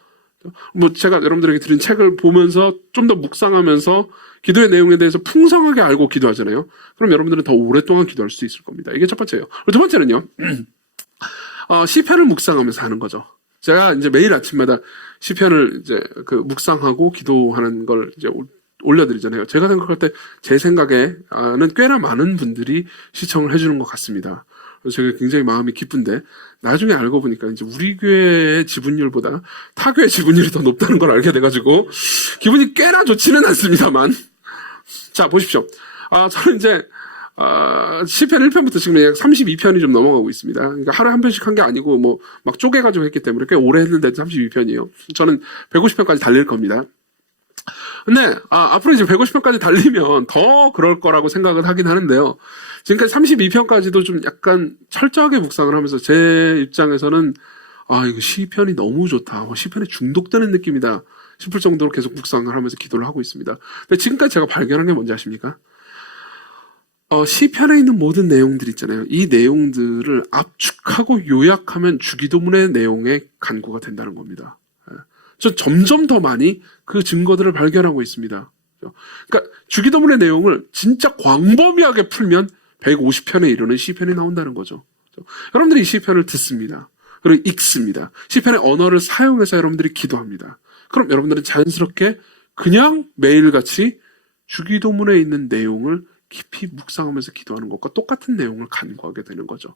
제가 여러분들에게 드린 책을 보면서 좀 더 묵상하면서 기도의 내용에 대해서 풍성하게 알고 기도하잖아요. 그럼 여러분들은 더 오랫동안 기도할 수 있을 겁니다. 이게 첫 번째예요. 두 번째는요, 시편을 묵상하면서 하는 거죠. 제가 이제 매일 아침마다 시편을 이제 묵상하고 기도하는 걸 이제 올려드리잖아요. 제가 생각할 때 제 생각에는 꽤나 많은 분들이 시청을 해주는 것 같습니다. 그래서 제가 굉장히 마음이 기쁜데 나중에 알고 보니까 이제 우리 교회의 지분율보다 타 교회 지분율이 더 높다는 걸 알게 돼가지고 기분이 꽤나 좋지는 않습니다만 자 보십시오. 저는 이제 시편 1편부터 지금 약 32편이 좀 넘어가고 있습니다. 그러니까 하루에 한 편씩 한 게 아니고 뭐 막 쪼개가지고 했기 때문에 꽤 오래 했는데 32편이에요. 저는 150편까지 달릴 겁니다. 근데 앞으로 이제 150편까지 달리면 더 그럴 거라고 생각을 하긴 하는데요. 지금까지 32편까지도 좀 약간 철저하게 묵상을 하면서 제 입장에서는 이거 시편이 너무 좋다. 시편에 중독되는 느낌이다 싶을 정도로 계속 묵상을 하면서 기도를 하고 있습니다. 근데 지금까지 제가 발견한 게 뭔지 아십니까? 시편에 있는 모든 내용들 있잖아요. 이 내용들을 압축하고 요약하면 주기도문의 내용의 간구가 된다는 겁니다. 저 점점 더 많이 그 증거들을 발견하고 있습니다. 그러니까 주기도문의 내용을 진짜 광범위하게 풀면 150편에 이르는 시편이 나온다는 거죠. 여러분들이 이 시편을 듣습니다. 그리고 읽습니다. 시편의 언어를 사용해서 여러분들이 기도합니다. 그럼 여러분들은 자연스럽게 그냥 매일같이 주기도문에 있는 내용을 깊이 묵상하면서 기도하는 것과 똑같은 내용을 간구하게 되는 거죠.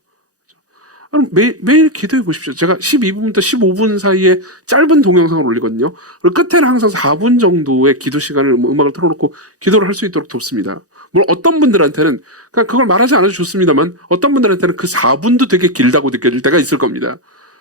그럼 매일 기도해 보십시오. 제가 12분부터 15분 사이에 짧은 동영상을 올리거든요. 그리고 끝에는 항상 4분 정도의 기도 시간을 음악을 틀어놓고 기도를 할 수 있도록 돕습니다. 물론 어떤 분들한테는 그냥 그걸 말하지 않아도 좋습니다만 어떤 분들한테는 그 4분도 되게 길다고 느껴질 때가 있을 겁니다.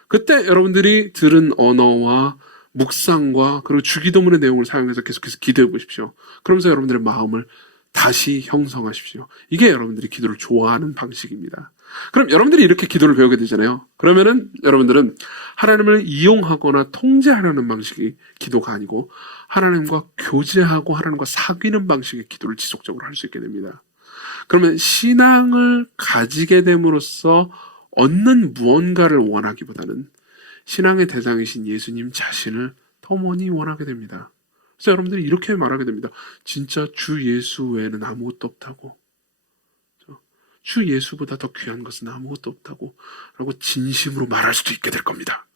그때 여러분들이 들은 언어와 묵상과 그리고 주기도문의 내용을 사용해서 계속해서 기도해 보십시오. 그러면서 여러분들의 마음을 다시 형성하십시오. 이게 여러분들이 기도를 좋아하는 방식입니다. 그럼 여러분들이 이렇게 기도를 배우게 되잖아요. 그러면은 여러분들은 하나님을 이용하거나 통제하려는 방식이 기도가 아니고 하나님과 교제하고 하나님과 사귀는 방식의 기도를 지속적으로 할 수 있게 됩니다. 그러면 신앙을 가지게 됨으로써 얻는 무언가를 원하기보다는 신앙의 대상이신 예수님 자신을 더 많이 원하게 됩니다. 그래서 여러분들이 이렇게 말하게 됩니다. 진짜 주 예수 외에는 아무것도 없다고. 주 예수보다 더 귀한 것은 아무것도 없다고 라고 진심으로 말할 수도 있게 될 겁니다.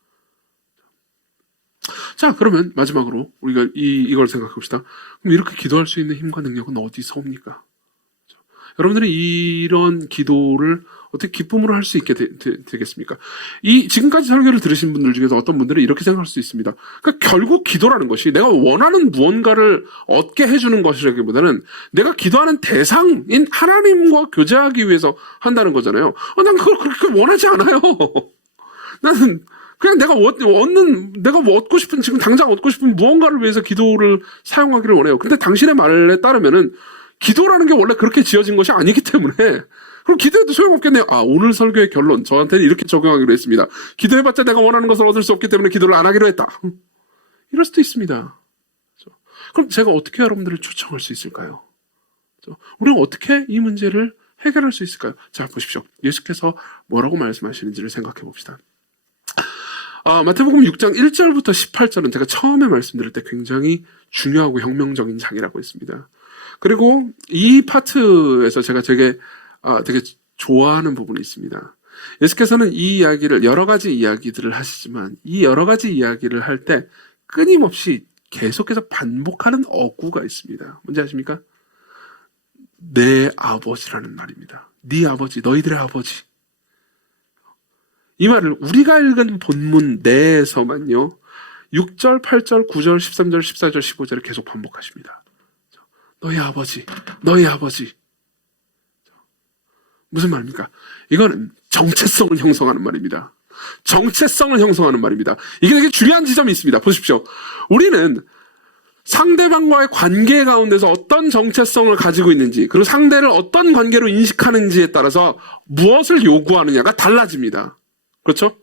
자, 그러면 마지막으로 우리가 이걸 생각해 봅시다. 그럼 이렇게 기도할 수 있는 힘과 능력은 어디서 옵니까? 여러분들이 이런 기도를 어떻게 기쁨으로 할 수 있게 되겠습니까? 이 지금까지 설교를 들으신 분들 중에서 어떤 분들은 이렇게 생각할 수 있습니다. 그러니까 결국 기도라는 것이 내가 원하는 무언가를 얻게 해주는 것이라기보다는 내가 기도하는 대상인 하나님과 교제하기 위해서 한다는 거잖아요. 난 그걸 그렇게 원하지 않아요. 나는 그냥 내가 뭐 얻고 싶은, 지금 당장 얻고 싶은 무언가를 위해서 기도를 사용하기를 원해요. 근데 당신의 말에 따르면은 기도라는 게 원래 그렇게 지어진 것이 아니기 때문에 그럼 기도해도 소용없겠네요. 오늘 설교의 결론 저한테는 이렇게 적용하기로 했습니다. 기도해봤자 내가 원하는 것을 얻을 수 없기 때문에 기도를 안 하기로 했다. 이럴 수도 있습니다. 그럼 제가 어떻게 여러분들을 초청할 수 있을까요? 우리는 어떻게 이 문제를 해결할 수 있을까요? 자, 보십시오. 예수께서 뭐라고 말씀하시는지를 생각해 봅시다. 마태복음 6장 1절부터 18절은 제가 처음에 말씀드릴 때 굉장히 중요하고 혁명적인 장이라고 했습니다. 그리고 이 파트에서 제가 되게 좋아하는 부분이 있습니다. 예수께서는 이 이야기를, 여러 가지 이야기들을 하시지만 이 여러 가지 이야기를 할 때 끊임없이 계속해서 반복하는 어구가 있습니다. 뭔지 아십니까? 내 아버지라는 말입니다. 네 아버지, 너희들의 아버지. 이 말을 우리가 읽은 본문 내에서만요 6절, 8절, 9절, 13절, 14절, 15절을 계속 반복하십니다. 너희 아버지, 너희 아버지. 무슨 말입니까? 이거는 정체성을 형성하는 말입니다. 정체성을 형성하는 말입니다. 이게 되게 중요한 지점이 있습니다. 보십시오. 우리는 상대방과의 관계 가운데서 어떤 정체성을 가지고 있는지, 그리고 상대를 어떤 관계로 인식하는지에 따라서 무엇을 요구하느냐가 달라집니다. 그렇죠?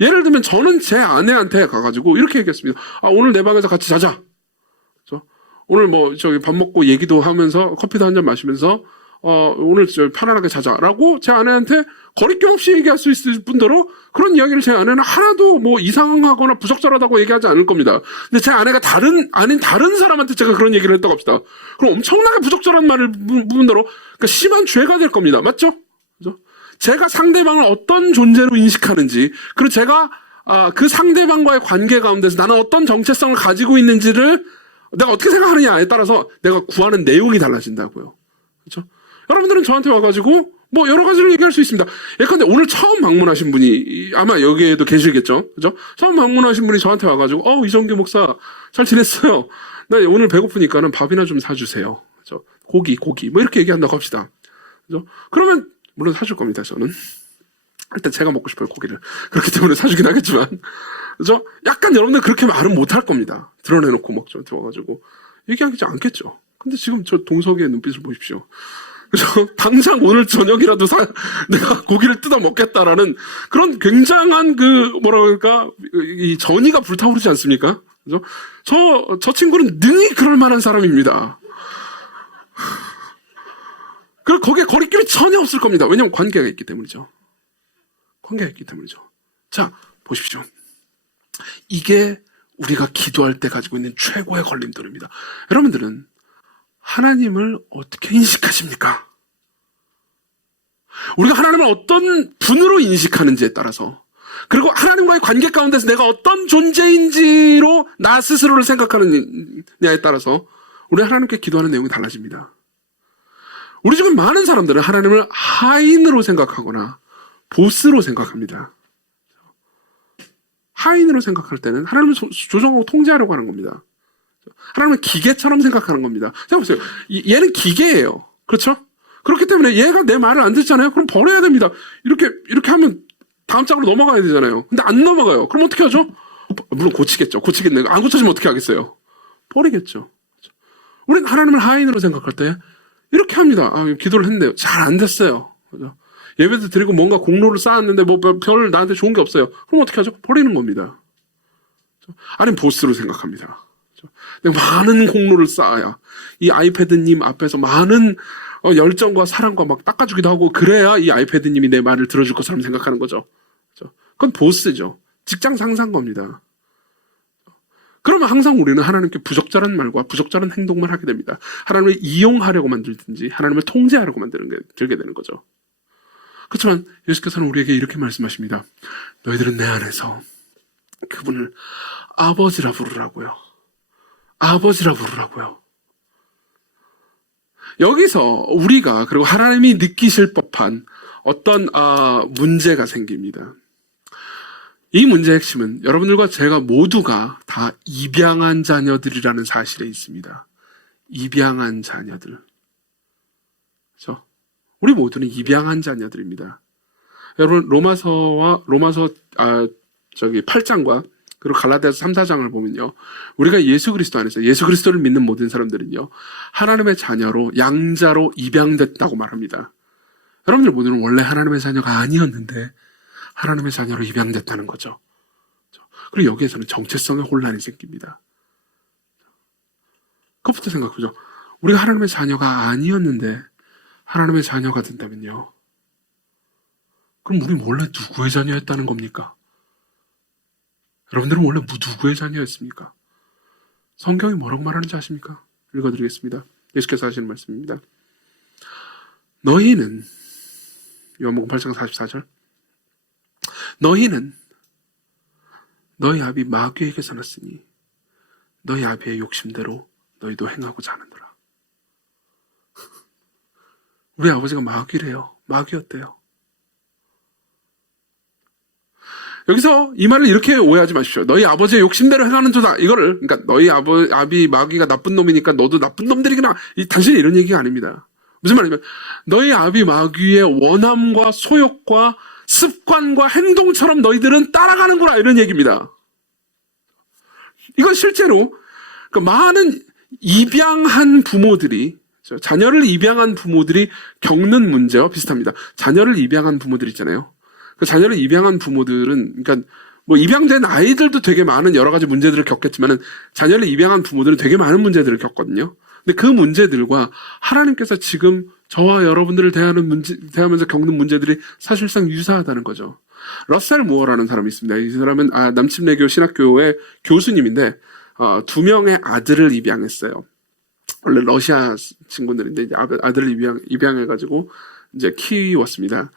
예를 들면 저는 제 아내한테 가가지고 이렇게 얘기했습니다. 오늘 내 방에서 같이 자자. 그렇죠? 오늘 밥 먹고 얘기도 하면서 커피도 한잔 마시면서 오늘 편안하게 자자라고 제 아내한테 거리낌 없이 얘기할 수 있을 뿐더러 그런 이야기를 제 아내는 하나도 이상하거나 부적절하다고 얘기하지 않을 겁니다. 근데 제 아내가 아닌 다른 사람한테 제가 그런 얘기를 했다고 합시다. 그럼 엄청나게 부적절한 말을 뿐더러 그러니까 심한 죄가 될 겁니다. 맞죠? 그죠? 제가 상대방을 어떤 존재로 인식하는지, 그리고 제가 그 상대방과의 관계 가운데서 나는 어떤 정체성을 가지고 있는지를 내가 어떻게 생각하느냐에 따라서 내가 구하는 내용이 달라진다고요. 그렇죠? 여러분들은 저한테 와가지고 여러 가지를 얘기할 수 있습니다. 예컨대 오늘 처음 방문하신 분이 아마 여기에도 계시겠죠, 그죠? 처음 방문하신 분이 저한테 와가지고 이정규 목사 잘 지냈어요. 나 오늘 배고프니까는 밥이나 좀 사주세요. 그죠? 고기 이렇게 얘기한다고 합시다. 그죠? 그러면 물론 사줄 겁니다. 저는 일단 제가 먹고 싶어요, 고기를. 그렇기 때문에 사주긴 하겠지만, 그죠? 약간 여러분들 그렇게 말은 못할 겁니다. 드러내놓고 막 저한테 와가지고 얘기하지 않겠죠. 근데 지금 저 동석이의 눈빛을 보십시오. 그죠? 당장 오늘 저녁이라도 내가 고기를 뜯어 먹겠다라는 그런 굉장한 이 전의가 불타오르지 않습니까? 그죠? 저 친구는 능히 그럴 만한 사람입니다. 그리고 거기에 거리낌이 전혀 없을 겁니다. 왜냐하면 관계가 있기 때문이죠. 관계가 있기 때문이죠. 자, 보십시오. 이게 우리가 기도할 때 가지고 있는 최고의 걸림돌입니다. 여러분들은 하나님을 어떻게 인식하십니까? 우리가 하나님을 어떤 분으로 인식하는지에 따라서, 그리고 하나님과의 관계 가운데서 내가 어떤 존재인지로 나 스스로를 생각하느냐에 따라서 우리 하나님께 기도하는 내용이 달라집니다. 우리 중에 많은 사람들은 하나님을 하인으로 생각하거나 보스로 생각합니다. 하인으로 생각할 때는 하나님을 조정하고 통제하려고 하는 겁니다. 하나님은 기계처럼 생각하는 겁니다. 생각해보세요. 얘는 기계예요. 그렇죠? 그렇기 때문에 얘가 내 말을 안 듣잖아요. 그럼 버려야 됩니다. 이렇게 하면 다음 장으로 넘어가야 되잖아요. 근데 안 넘어가요. 그럼 어떻게 하죠? 물론 고치겠네요. 안 고쳐지면 어떻게 하겠어요? 버리겠죠. 우리는 하나님을 하인으로 생각할 때 이렇게 합니다. 기도를 했는데요. 잘 안 됐어요. 그죠? 예배도 드리고 뭔가 공로를 쌓았는데 별 나한테 좋은 게 없어요. 그럼 어떻게 하죠? 버리는 겁니다. 아니면 보스로 생각합니다. 내가 많은 공로를 쌓아야 이 아이패드님 앞에서 많은 열정과 사랑과 막 닦아주기도 하고 그래야 이 아이패드님이 내 말을 들어줄 것처럼 생각하는 거죠. 그건 보스죠. 직장 상사인 겁니다. 그러면 항상 우리는 하나님께 부적절한 말과 부적절한 행동만 하게 됩니다. 하나님을 이용하려고 만들든지 하나님을 통제하려고 들게 되는 거죠. 그렇지만 예수께서는 우리에게 이렇게 말씀하십니다. 너희들은 내 안에서 그분을 아버지라 부르라고요. 아버지라 부르라고요. 여기서 우리가 그리고 하나님이 느끼실 법한 어떤 문제가 생깁니다. 이 문제의 핵심은 여러분들과 제가 모두가 다 입양한 자녀들이라는 사실에 있습니다. 입양한 자녀들. 그렇죠? 우리 모두는 입양한 자녀들입니다. 여러분 로마서 8장과 그리고 갈라디아서 3, 4장을 보면요. 우리가 예수 그리스도 안에서 예수 그리스도를 믿는 모든 사람들은요. 하나님의 자녀로 양자로 입양됐다고 말합니다. 여러분들 모두는 원래 하나님의 자녀가 아니었는데 하나님의 자녀로 입양됐다는 거죠. 그리고 여기에서는 정체성의 혼란이 생깁니다. 그것부터 생각해보죠. 우리가 하나님의 자녀가 아니었는데 하나님의 자녀가 된다면요. 그럼 우리 원래 누구의 자녀였다는 겁니까? 여러분들은 원래 누구의 자녀였습니까? 성경이 뭐라고 말하는지 아십니까? 읽어드리겠습니다. 예수께서 하시는 말씀입니다. 너희는 요한복음 8장 44절 너희는 너희 아비 마귀에게서 났으니 너희 아비의 욕심대로 너희도 행하고자 하느니라. 우리 아버지가 마귀래요. 마귀였대요. 여기서 이 말을 이렇게 오해하지 마십시오. 너희 아버지의 욕심대로 행하는 자다. 이거를 그러니까 너희 아비 마귀가 나쁜 놈이니까 너도 나쁜 놈들이구나. 단순히 이런 얘기가 아닙니다. 무슨 말이냐면 너희 아비 마귀의 원함과 소욕과 습관과 행동처럼 너희들은 따라가는구나 이런 얘기입니다. 이건 실제로 많은 입양한 부모들이 자녀를 입양한 부모들이 겪는 문제와 비슷합니다. 자녀를 입양한 부모들 있잖아요. 그 자녀를 입양한 부모들은 그러니까 뭐 입양된 아이들도 되게 많은 여러 가지 문제들을 겪겠지만은 자녀를 입양한 부모들은 되게 많은 문제들을 겪거든요. 근데 그 문제들과 하나님께서 지금 저와 여러분들을 대하면서 겪는 문제들이 사실상 유사하다는 거죠. 러셀 무어라는 사람이 있습니다. 이 사람은 남침례교 신학교의 교수님인데 2명의 아들을 입양했어요. 원래 러시아 친구들인데 이제 아들을 입양해가지고 이제 키웠습니다.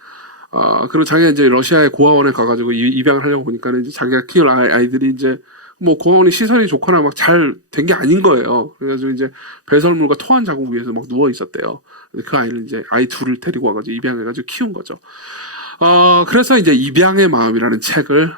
그리고 자기가 이제 러시아의 고아원에 가가지고 입양을 하려고 보니까는 이제 자기가 키울 아이들이 이제 뭐 고아원이 시설이 좋거나 막 잘 된 게 아닌 거예요. 그래가지고 이제 배설물과 토한 자국 위에서 막 누워 있었대요. 그 아이를 이제 아이 둘을 데리고 와가지고 입양해가지고 키운 거죠. 그래서 이제 입양의 마음이라는 책을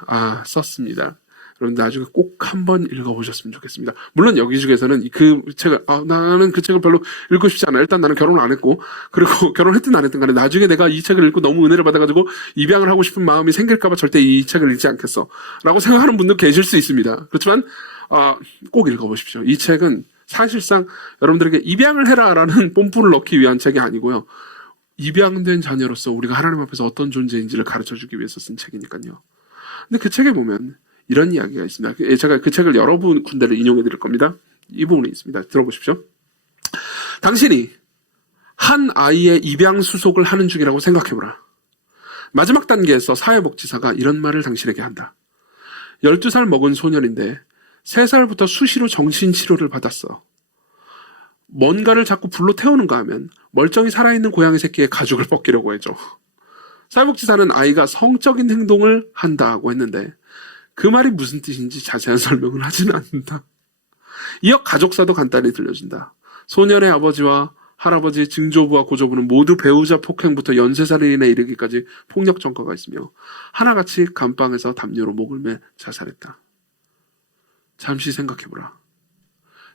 썼습니다. 여러분 나중에 꼭 한번 읽어보셨으면 좋겠습니다. 물론 여기 중에서는 그 책을 나는 그 책을 별로 읽고 싶지 않아. 일단 나는 결혼을 안 했고 그리고 결혼했든 안 했든 간에 나중에 내가 이 책을 읽고 너무 은혜를 받아가지고 입양을 하고 싶은 마음이 생길까봐 절대 이 책을 읽지 않겠어 라고 생각하는 분도 계실 수 있습니다. 그렇지만 꼭 읽어보십시오. 이 책은 사실상 여러분들에게 입양을 해라라는 뽐뿌를 넣기 위한 책이 아니고요. 입양된 자녀로서 우리가 하나님 앞에서 어떤 존재인지를 가르쳐주기 위해서 쓴 책이니까요. 근데 그 책에 보면 이런 이야기가 있습니다. 제가 그 책을 여러 군데를 인용해 드릴 겁니다. 이 부분이 있습니다. 들어보십시오. 당신이 한 아이의 입양 수속을 하는 중이라고 생각해보라. 마지막 단계에서 사회복지사가 이런 말을 당신에게 한다. 12살 먹은 소년인데 3살부터 수시로 정신치료를 받았어. 뭔가를 자꾸 불로 태우는가 하면 멀쩡히 살아있는 고양이 새끼의 가죽을 벗기려고 해줘. 사회복지사는 아이가 성적인 행동을 한다고 했는데 그 말이 무슨 뜻인지 자세한 설명을 하지는 않는다. 이어 가족사도 간단히 들려준다. 소년의 아버지와 할아버지, 증조부와 고조부는 모두 배우자 폭행부터 연쇄살인에 이르기까지 폭력 전과가 있으며 하나같이 감방에서 담요로 목을 매 자살했다. 잠시 생각해보라.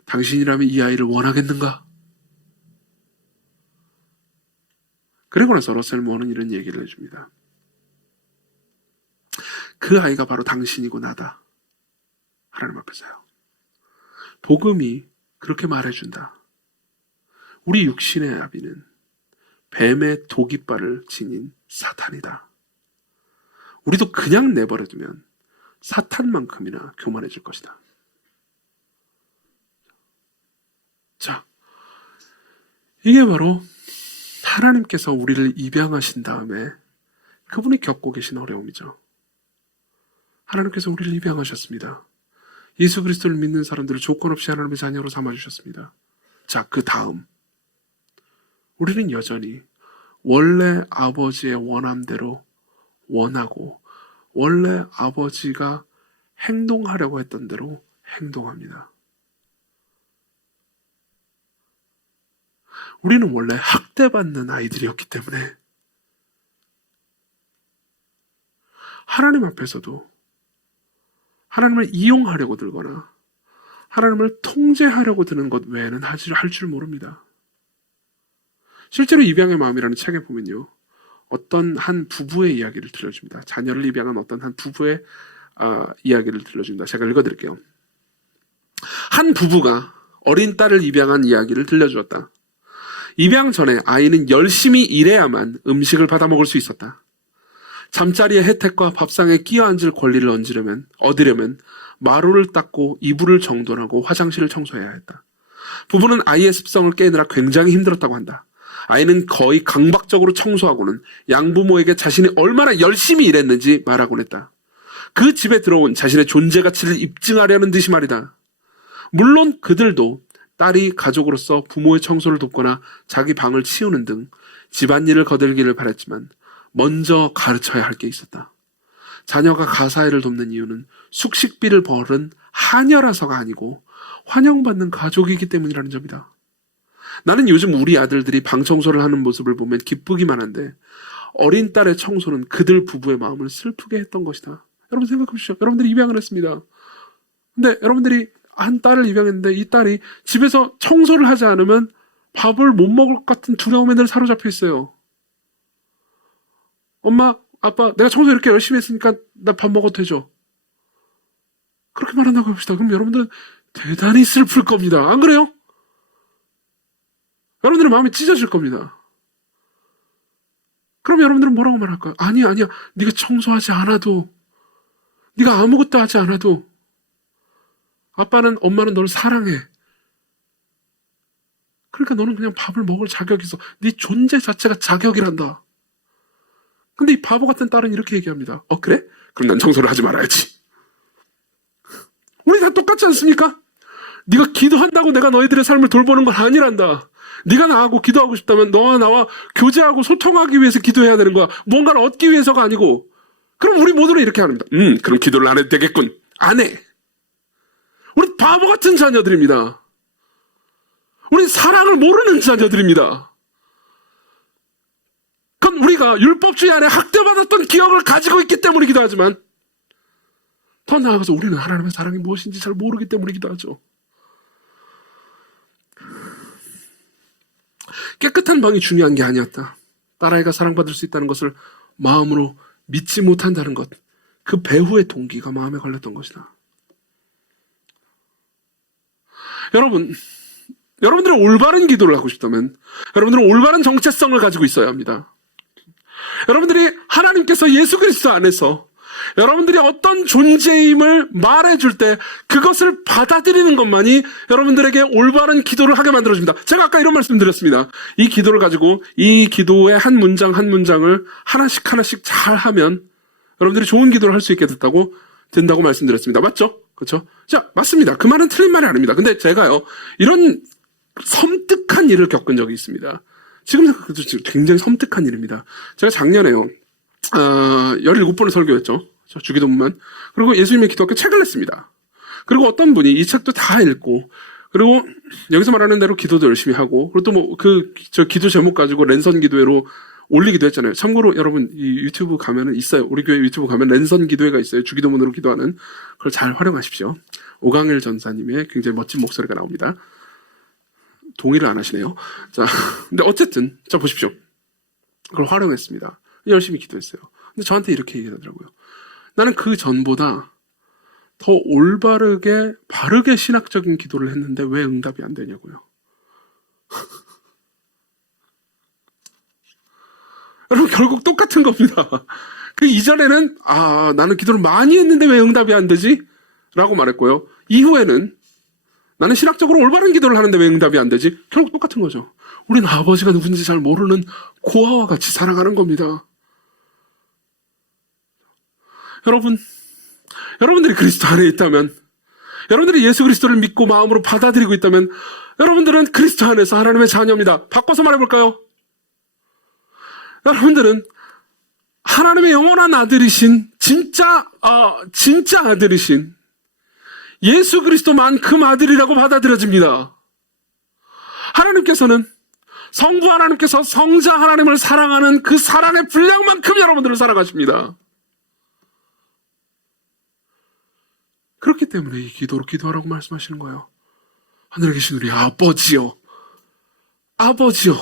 당신이라면 이 아이를 원하겠는가? 그리고 나서 러셀 무어는 이런 얘기를 해줍니다. 그 아이가 바로 당신이고 나다. 하나님 앞에서요. 복음이 그렇게 말해준다. 우리 육신의 아비는 뱀의 독이빨을 지닌 사탄이다. 우리도 그냥 내버려두면 사탄만큼이나 교만해질 것이다. 자, 이게 바로 하나님께서 우리를 입양하신 다음에 그분이 겪고 계신 어려움이죠. 하나님께서 우리를 입양하셨습니다. 예수 그리스도를 믿는 사람들을 조건 없이 하나님의 자녀로 삼아주셨습니다. 자, 그 다음 우리는 여전히 원래 아버지의 원함대로 원하고 원래 아버지가 행동하려고 했던 대로 행동합니다. 우리는 원래 학대받는 아이들이었기 때문에 하나님 앞에서도 하나님을 이용하려고 들거나 하나님을 통제하려고 드는 것 외에는 할 줄 모릅니다. 실제로 입양의 마음이라는 책에 보면요, 어떤 한 부부의 이야기를 들려줍니다. 자녀를 입양한 어떤 한 부부의 이야기를 들려줍니다. 제가 읽어드릴게요. 한 부부가 어린 딸을 입양한 이야기를 들려주었다. 입양 전에 아이는 열심히 일해야만 음식을 받아 먹을 수 있었다. 잠자리의 혜택과 밥상에 끼어 앉을 권리를 얻으려면 마루를 닦고 이불을 정돈하고 화장실을 청소해야 했다. 부부는 아이의 습성을 깨느라 굉장히 힘들었다고 한다. 아이는 거의 강박적으로 청소하고는 양부모에게 자신이 얼마나 열심히 일했는지 말하곤 했다. 그 집에 들어온 자신의 존재 가치를 입증하려는 듯이 말이다. 물론 그들도 딸이 가족으로서 부모의 청소를 돕거나 자기 방을 치우는 등 집안일을 거들기를 바랬지만 먼저 가르쳐야 할 게 있었다. 자녀가 가사일을 돕는 이유는 숙식비를 벌은 하녀라서가 아니고 환영받는 가족이기 때문이라는 점이다. 나는 요즘 우리 아들들이 방 청소를 하는 모습을 보면 기쁘기만 한데 어린 딸의 청소는 그들 부부의 마음을 슬프게 했던 것이다. 여러분 생각해 보시죠. 여러분들이 입양을 했습니다. 근데 여러분들이 한 딸을 입양했는데 이 딸이 집에서 청소를 하지 않으면 밥을 못 먹을 것 같은 두려움에 늘 사로잡혀 있어요. 엄마, 아빠, 내가 청소 이렇게 열심히 했으니까 나 밥 먹어도 되죠? 그렇게 말한다고 해봅시다. 그럼 여러분들은 대단히 슬플 겁니다. 안 그래요? 여러분들의 마음이 찢어질 겁니다. 그럼 여러분들은 뭐라고 말할까요? 아니야. 네가 청소하지 않아도, 네가 아무것도 하지 않아도 아빠는, 엄마는 너를 사랑해. 그러니까 너는 그냥 밥을 먹을 자격이 있어. 네 존재 자체가 자격이란다. 근데 이 바보 같은 딸은 이렇게 얘기합니다. 그래? 그럼 난 청소를 하지 말아야지. 우리 다 똑같지 않습니까? 네가 기도한다고 내가 너희들의 삶을 돌보는 건 아니란다. 네가 나하고 기도하고 싶다면 너와 나와 교제하고 소통하기 위해서 기도해야 되는 거야. 뭔가를 얻기 위해서가 아니고. 그럼 우리 모두는 이렇게 합니다. 그럼 기도를 안 해도 되겠군. 안 해. 우리 바보 같은 자녀들입니다. 우리 사랑을 모르는 자녀들입니다. 그건 우리가 율법주의 안에 학대받았던 기억을 가지고 있기 때문이기도 하지만 더 나아가서 우리는 하나님의 사랑이 무엇인지 잘 모르기 때문이기도 하죠. 깨끗한 방이 중요한 게 아니었다. 딸아이가 사랑받을 수 있다는 것을 마음으로 믿지 못한다는 것, 그 배후의 동기가 마음에 걸렸던 것이다. 여러분들은 올바른 기도를 하고 싶다면 여러분들은 올바른 정체성을 가지고 있어야 합니다. 여러분들이 하나님께서 예수 그리스도 안에서 여러분들이 어떤 존재임을 말해줄 때 그것을 받아들이는 것만이 여러분들에게 올바른 기도를 하게 만들어줍니다. 제가 아까 이런 말씀 드렸습니다. 이 기도를 가지고 이 기도의 한 문장 한 문장을 하나씩 잘 하면 여러분들이 좋은 기도를 할 수 있게 된다고 말씀드렸습니다. 맞죠? 그렇죠? 자, 맞습니다. 그 말은 틀린 말이 아닙니다. 근데 제가요, 이런 섬뜩한 일을 겪은 적이 있습니다. 지금 생각해도 굉장히 섬뜩한 일입니다. 제가 작년에요, 17번을 설교했죠. 주기도문만. 그리고 예수님의 기도학교 책을 냈습니다. 그리고 어떤 분이 이 책도 다 읽고, 그리고 여기서 말하는 대로 기도도 열심히 하고, 그리고 또 기도 제목 가지고 랜선 기도회로 올리기도 했잖아요. 참고로 여러분, 이 유튜브 가면은 있어요. 우리 교회 유튜브 가면 랜선 기도회가 있어요. 주기도문으로 기도하는. 그걸 잘 활용하십시오. 오강일 전사님의 굉장히 멋진 목소리가 나옵니다. 동의를 안 하시네요. 자, 근데 어쨌든, 자, 보십시오. 그걸 활용했습니다. 열심히 기도했어요. 근데 저한테 이렇게 얘기하더라고요. 나는 그 전보다 더 올바르게, 바르게 신학적인 기도를 했는데 왜 응답이 안 되냐고요. 여러분, 결국 똑같은 겁니다. 그 이전에는, 나는 기도를 많이 했는데 왜 응답이 안 되지? 라고 말했고요. 이후에는 나는 신학적으로 올바른 기도를 하는데 왜 응답이 안 되지? 결국 똑같은 거죠. 우리는 아버지가 누군지 잘 모르는 고아와 같이 살아가는 겁니다. 여러분들이 그리스도 안에 있다면, 여러분들이 예수 그리스도를 믿고 마음으로 받아들이고 있다면, 여러분들은 그리스도 안에서 하나님의 자녀입니다. 바꿔서 말해볼까요? 여러분들은 하나님의 영원한 아들이신, 진짜 아들이신 예수 그리스도만큼 아들이라고 받아들여집니다. 하나님께서는 성부 하나님께서 성자 하나님을 사랑하는 그 사랑의 분량만큼 여러분들을 사랑하십니다. 그렇기 때문에 이 기도로 기도하라고 말씀하시는 거예요. 하늘에 계신 우리 아버지요. 아버지요.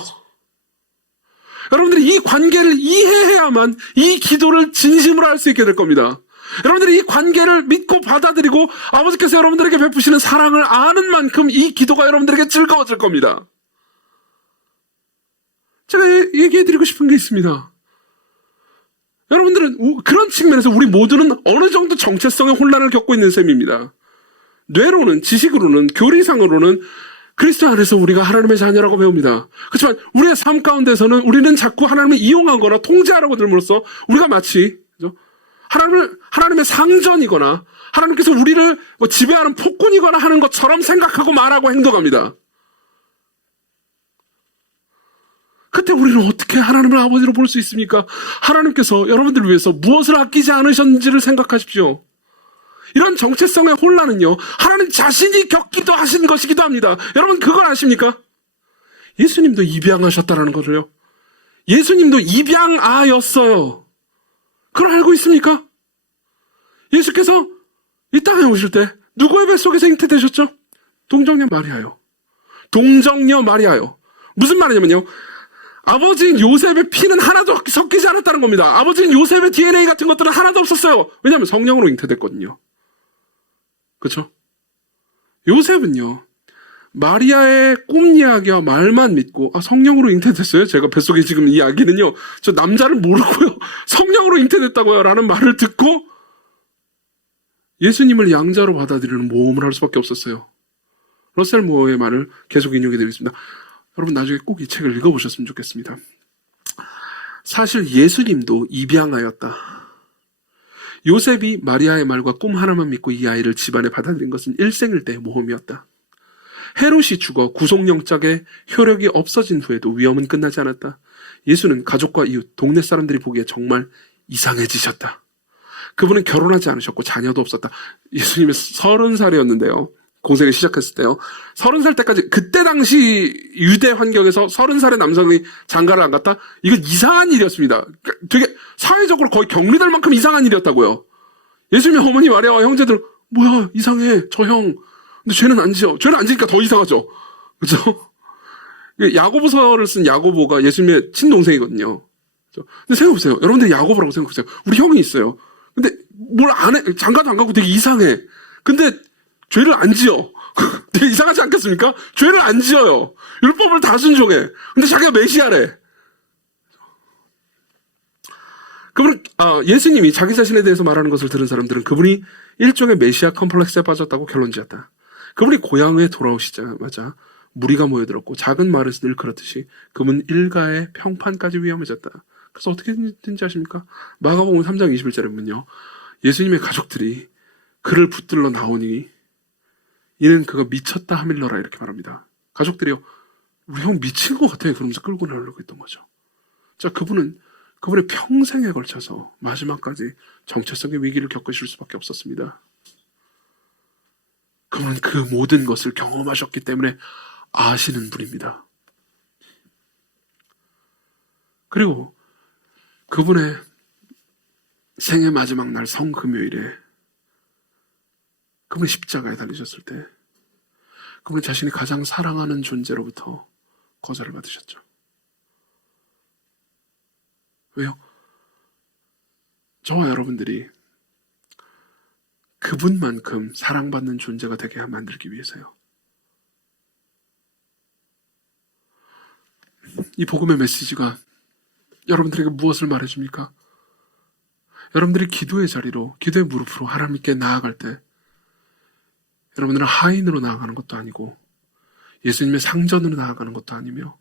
여러분들이 이 관계를 이해해야만 이 기도를 진심으로 할 수 있게 될 겁니다. 여러분들이 이 관계를 믿고 받아들이고 아버지께서 여러분들에게 베푸시는 사랑을 아는 만큼 이 기도가 여러분들에게 즐거워질 겁니다. 제가 얘기해드리고 싶은 게 있습니다. 여러분들은 그런 측면에서 우리 모두는 어느 정도 정체성의 혼란을 겪고 있는 셈입니다. 뇌로는, 지식으로는, 교리상으로는 그리스도 안에서 우리가 하나님의 자녀라고 배웁니다. 그렇지만 우리의 삶 가운데서는 우리는 자꾸 하나님을 이용하거나 통제하라고 들므로써 우리가 마치 하나님의 상전이거나 하나님께서 우리를 지배하는 폭군이거나 하는 것처럼 생각하고 말하고 행동합니다. 그때 우리는 어떻게 하나님을 아버지로 볼 수 있습니까? 하나님께서 여러분들을 위해서 무엇을 아끼지 않으셨는지를 생각하십시오. 이런 정체성의 혼란은요, 하나님 자신이 겪기도 하신 것이기도 합니다. 여러분 그걸 아십니까? 예수님도 입양하셨다는 것을요. 예수님도 입양아였어요. 그걸 알고 있습니까? 예수께서 이 땅에 오실 때 누구의 뱃속에서 잉태되셨죠? 동정녀 마리아요. 동정녀 마리아요. 무슨 말이냐면요, 아버지인 요셉의 피는 하나도 섞이지 않았다는 겁니다. 아버지인 요셉의 DNA 같은 것들은 하나도 없었어요. 왜냐하면 성령으로 잉태됐거든요. 그렇죠? 요셉은요, 마리아의 꿈 이야기와 말만 믿고 성령으로 잉태됐어요? 제가 뱃속에 지금 이 이야기는요, 저 남자를 모르고요, 성령으로 잉태됐다고요 라는 말을 듣고 예수님을 양자로 받아들이는 모험을 할 수밖에 없었어요. 러셀 모어의 말을 계속 인용해 드리겠습니다. 여러분 나중에 꼭 이 책을 읽어보셨으면 좋겠습니다. 사실 예수님도 입양하였다. 요셉이 마리아의 말과 꿈 하나만 믿고 이 아이를 집안에 받아들인 것은 일생일대의 모험이었다. 헤롯이 죽어 구속영장의 효력이 없어진 후에도 위험은 끝나지 않았다. 예수는 가족과 이웃, 동네 사람들이 보기에 정말 이상해지셨다. 그분은 결혼하지 않으셨고 자녀도 없었다. 예수님이 30살이었는데요. 공생을 시작했을 때요. 30살 때까지, 그때 당시 유대 환경에서 30살의 남성이 장가를 안 갔다? 이건 이상한 일이었습니다. 되게 사회적으로 거의 격리될 만큼 이상한 일이었다고요. 예수님의 어머니 마리아와 형제들, 뭐야, 이상해, 저 형. 근데 죄는 안 지어. 죄는 안 지니까 더 이상하죠. 그죠? 야고보서를 쓴 야고보가 예수님의 친동생이거든요. 그죠? 근데 생각해보세요. 여러분들이 야고보라고 생각해보세요. 우리 형이 있어요. 근데 뭘 안 해, 장가도 안 가고 되게 이상해. 근데 죄를 안 지어. 되게 이상하지 않겠습니까? 죄를 안 지어요. 율법을 다 순종해. 근데 자기가 메시아래. 그분, 예수님이 자기 자신에 대해서 말하는 것을 들은 사람들은 그분이 일종의 메시아 컴플렉스에 빠졌다고 결론 지었다. 그분이 고향에 돌아오시자마자 무리가 모여들었고 작은 마을에서 늘 그렇듯이 그분 일가의 평판까지 위험해졌다. 그래서 어떻게 된지 아십니까? 마가복음 3장 21절에 보면요, 예수님의 가족들이 그를 붙들러 나오니 이는 그가 미쳤다 하밀러라 이렇게 말합니다. 가족들이요, 우리 형 미친 것 같아 그러면서 끌고 나오려고 했던 거죠. 자, 그분의 평생에 걸쳐서 마지막까지 정체성의 위기를 겪으실 수밖에 없었습니다. 그분은 그 모든 것을 경험하셨기 때문에 아시는 분입니다. 그리고 그분의 생애 마지막 날 성금요일에 그분이 십자가에 달리셨을 때 그분이 자신이 가장 사랑하는 존재로부터 거절을 받으셨죠. 왜요? 저와 여러분들이 그분만큼 사랑받는 존재가 되게 만들기 위해서요. 이 복음의 메시지가 여러분들에게 무엇을 말해줍니까? 여러분들이 기도의 자리로, 기도의 무릎으로 하나님께 나아갈 때 여러분들은 하인으로 나아가는 것도 아니고 예수님의 상전으로 나아가는 것도 아니며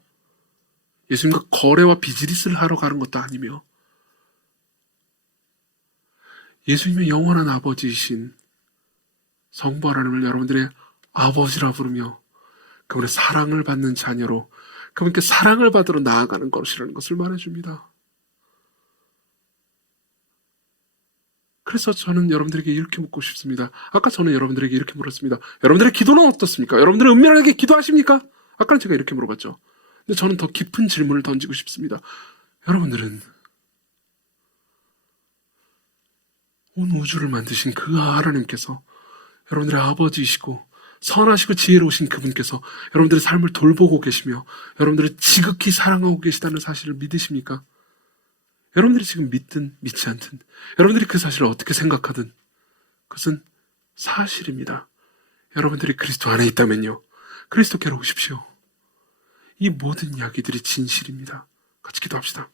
예수님과 거래와 비즈니스를 하러 가는 것도 아니며 예수님의 영원한 아버지이신 성부 하나님을 여러분들의 아버지라 부르며 그분의 사랑을 받는 자녀로 그분께 사랑을 받으러 나아가는 것이라는 것을 말해줍니다. 그래서 저는 여러분들에게 이렇게 묻고 싶습니다. 아까 저는 여러분들에게 이렇게 물었습니다. 여러분들의 기도는 어떻습니까? 여러분들은 은밀하게 기도하십니까? 아까는 제가 이렇게 물어봤죠. 근데 저는 더 깊은 질문을 던지고 싶습니다. 여러분들은 온 우주를 만드신 그 하나님께서 여러분들의 아버지이시고 선하시고 지혜로우신 그분께서 여러분들의 삶을 돌보고 계시며 여러분들을 지극히 사랑하고 계시다는 사실을 믿으십니까? 여러분들이 지금 믿든 믿지 않든 여러분들이 그 사실을 어떻게 생각하든 그것은 사실입니다. 여러분들이 그리스도 안에 있다면요, 그리스도께로 오십시오. 이 모든 이야기들이 진실입니다. 같이 기도합시다.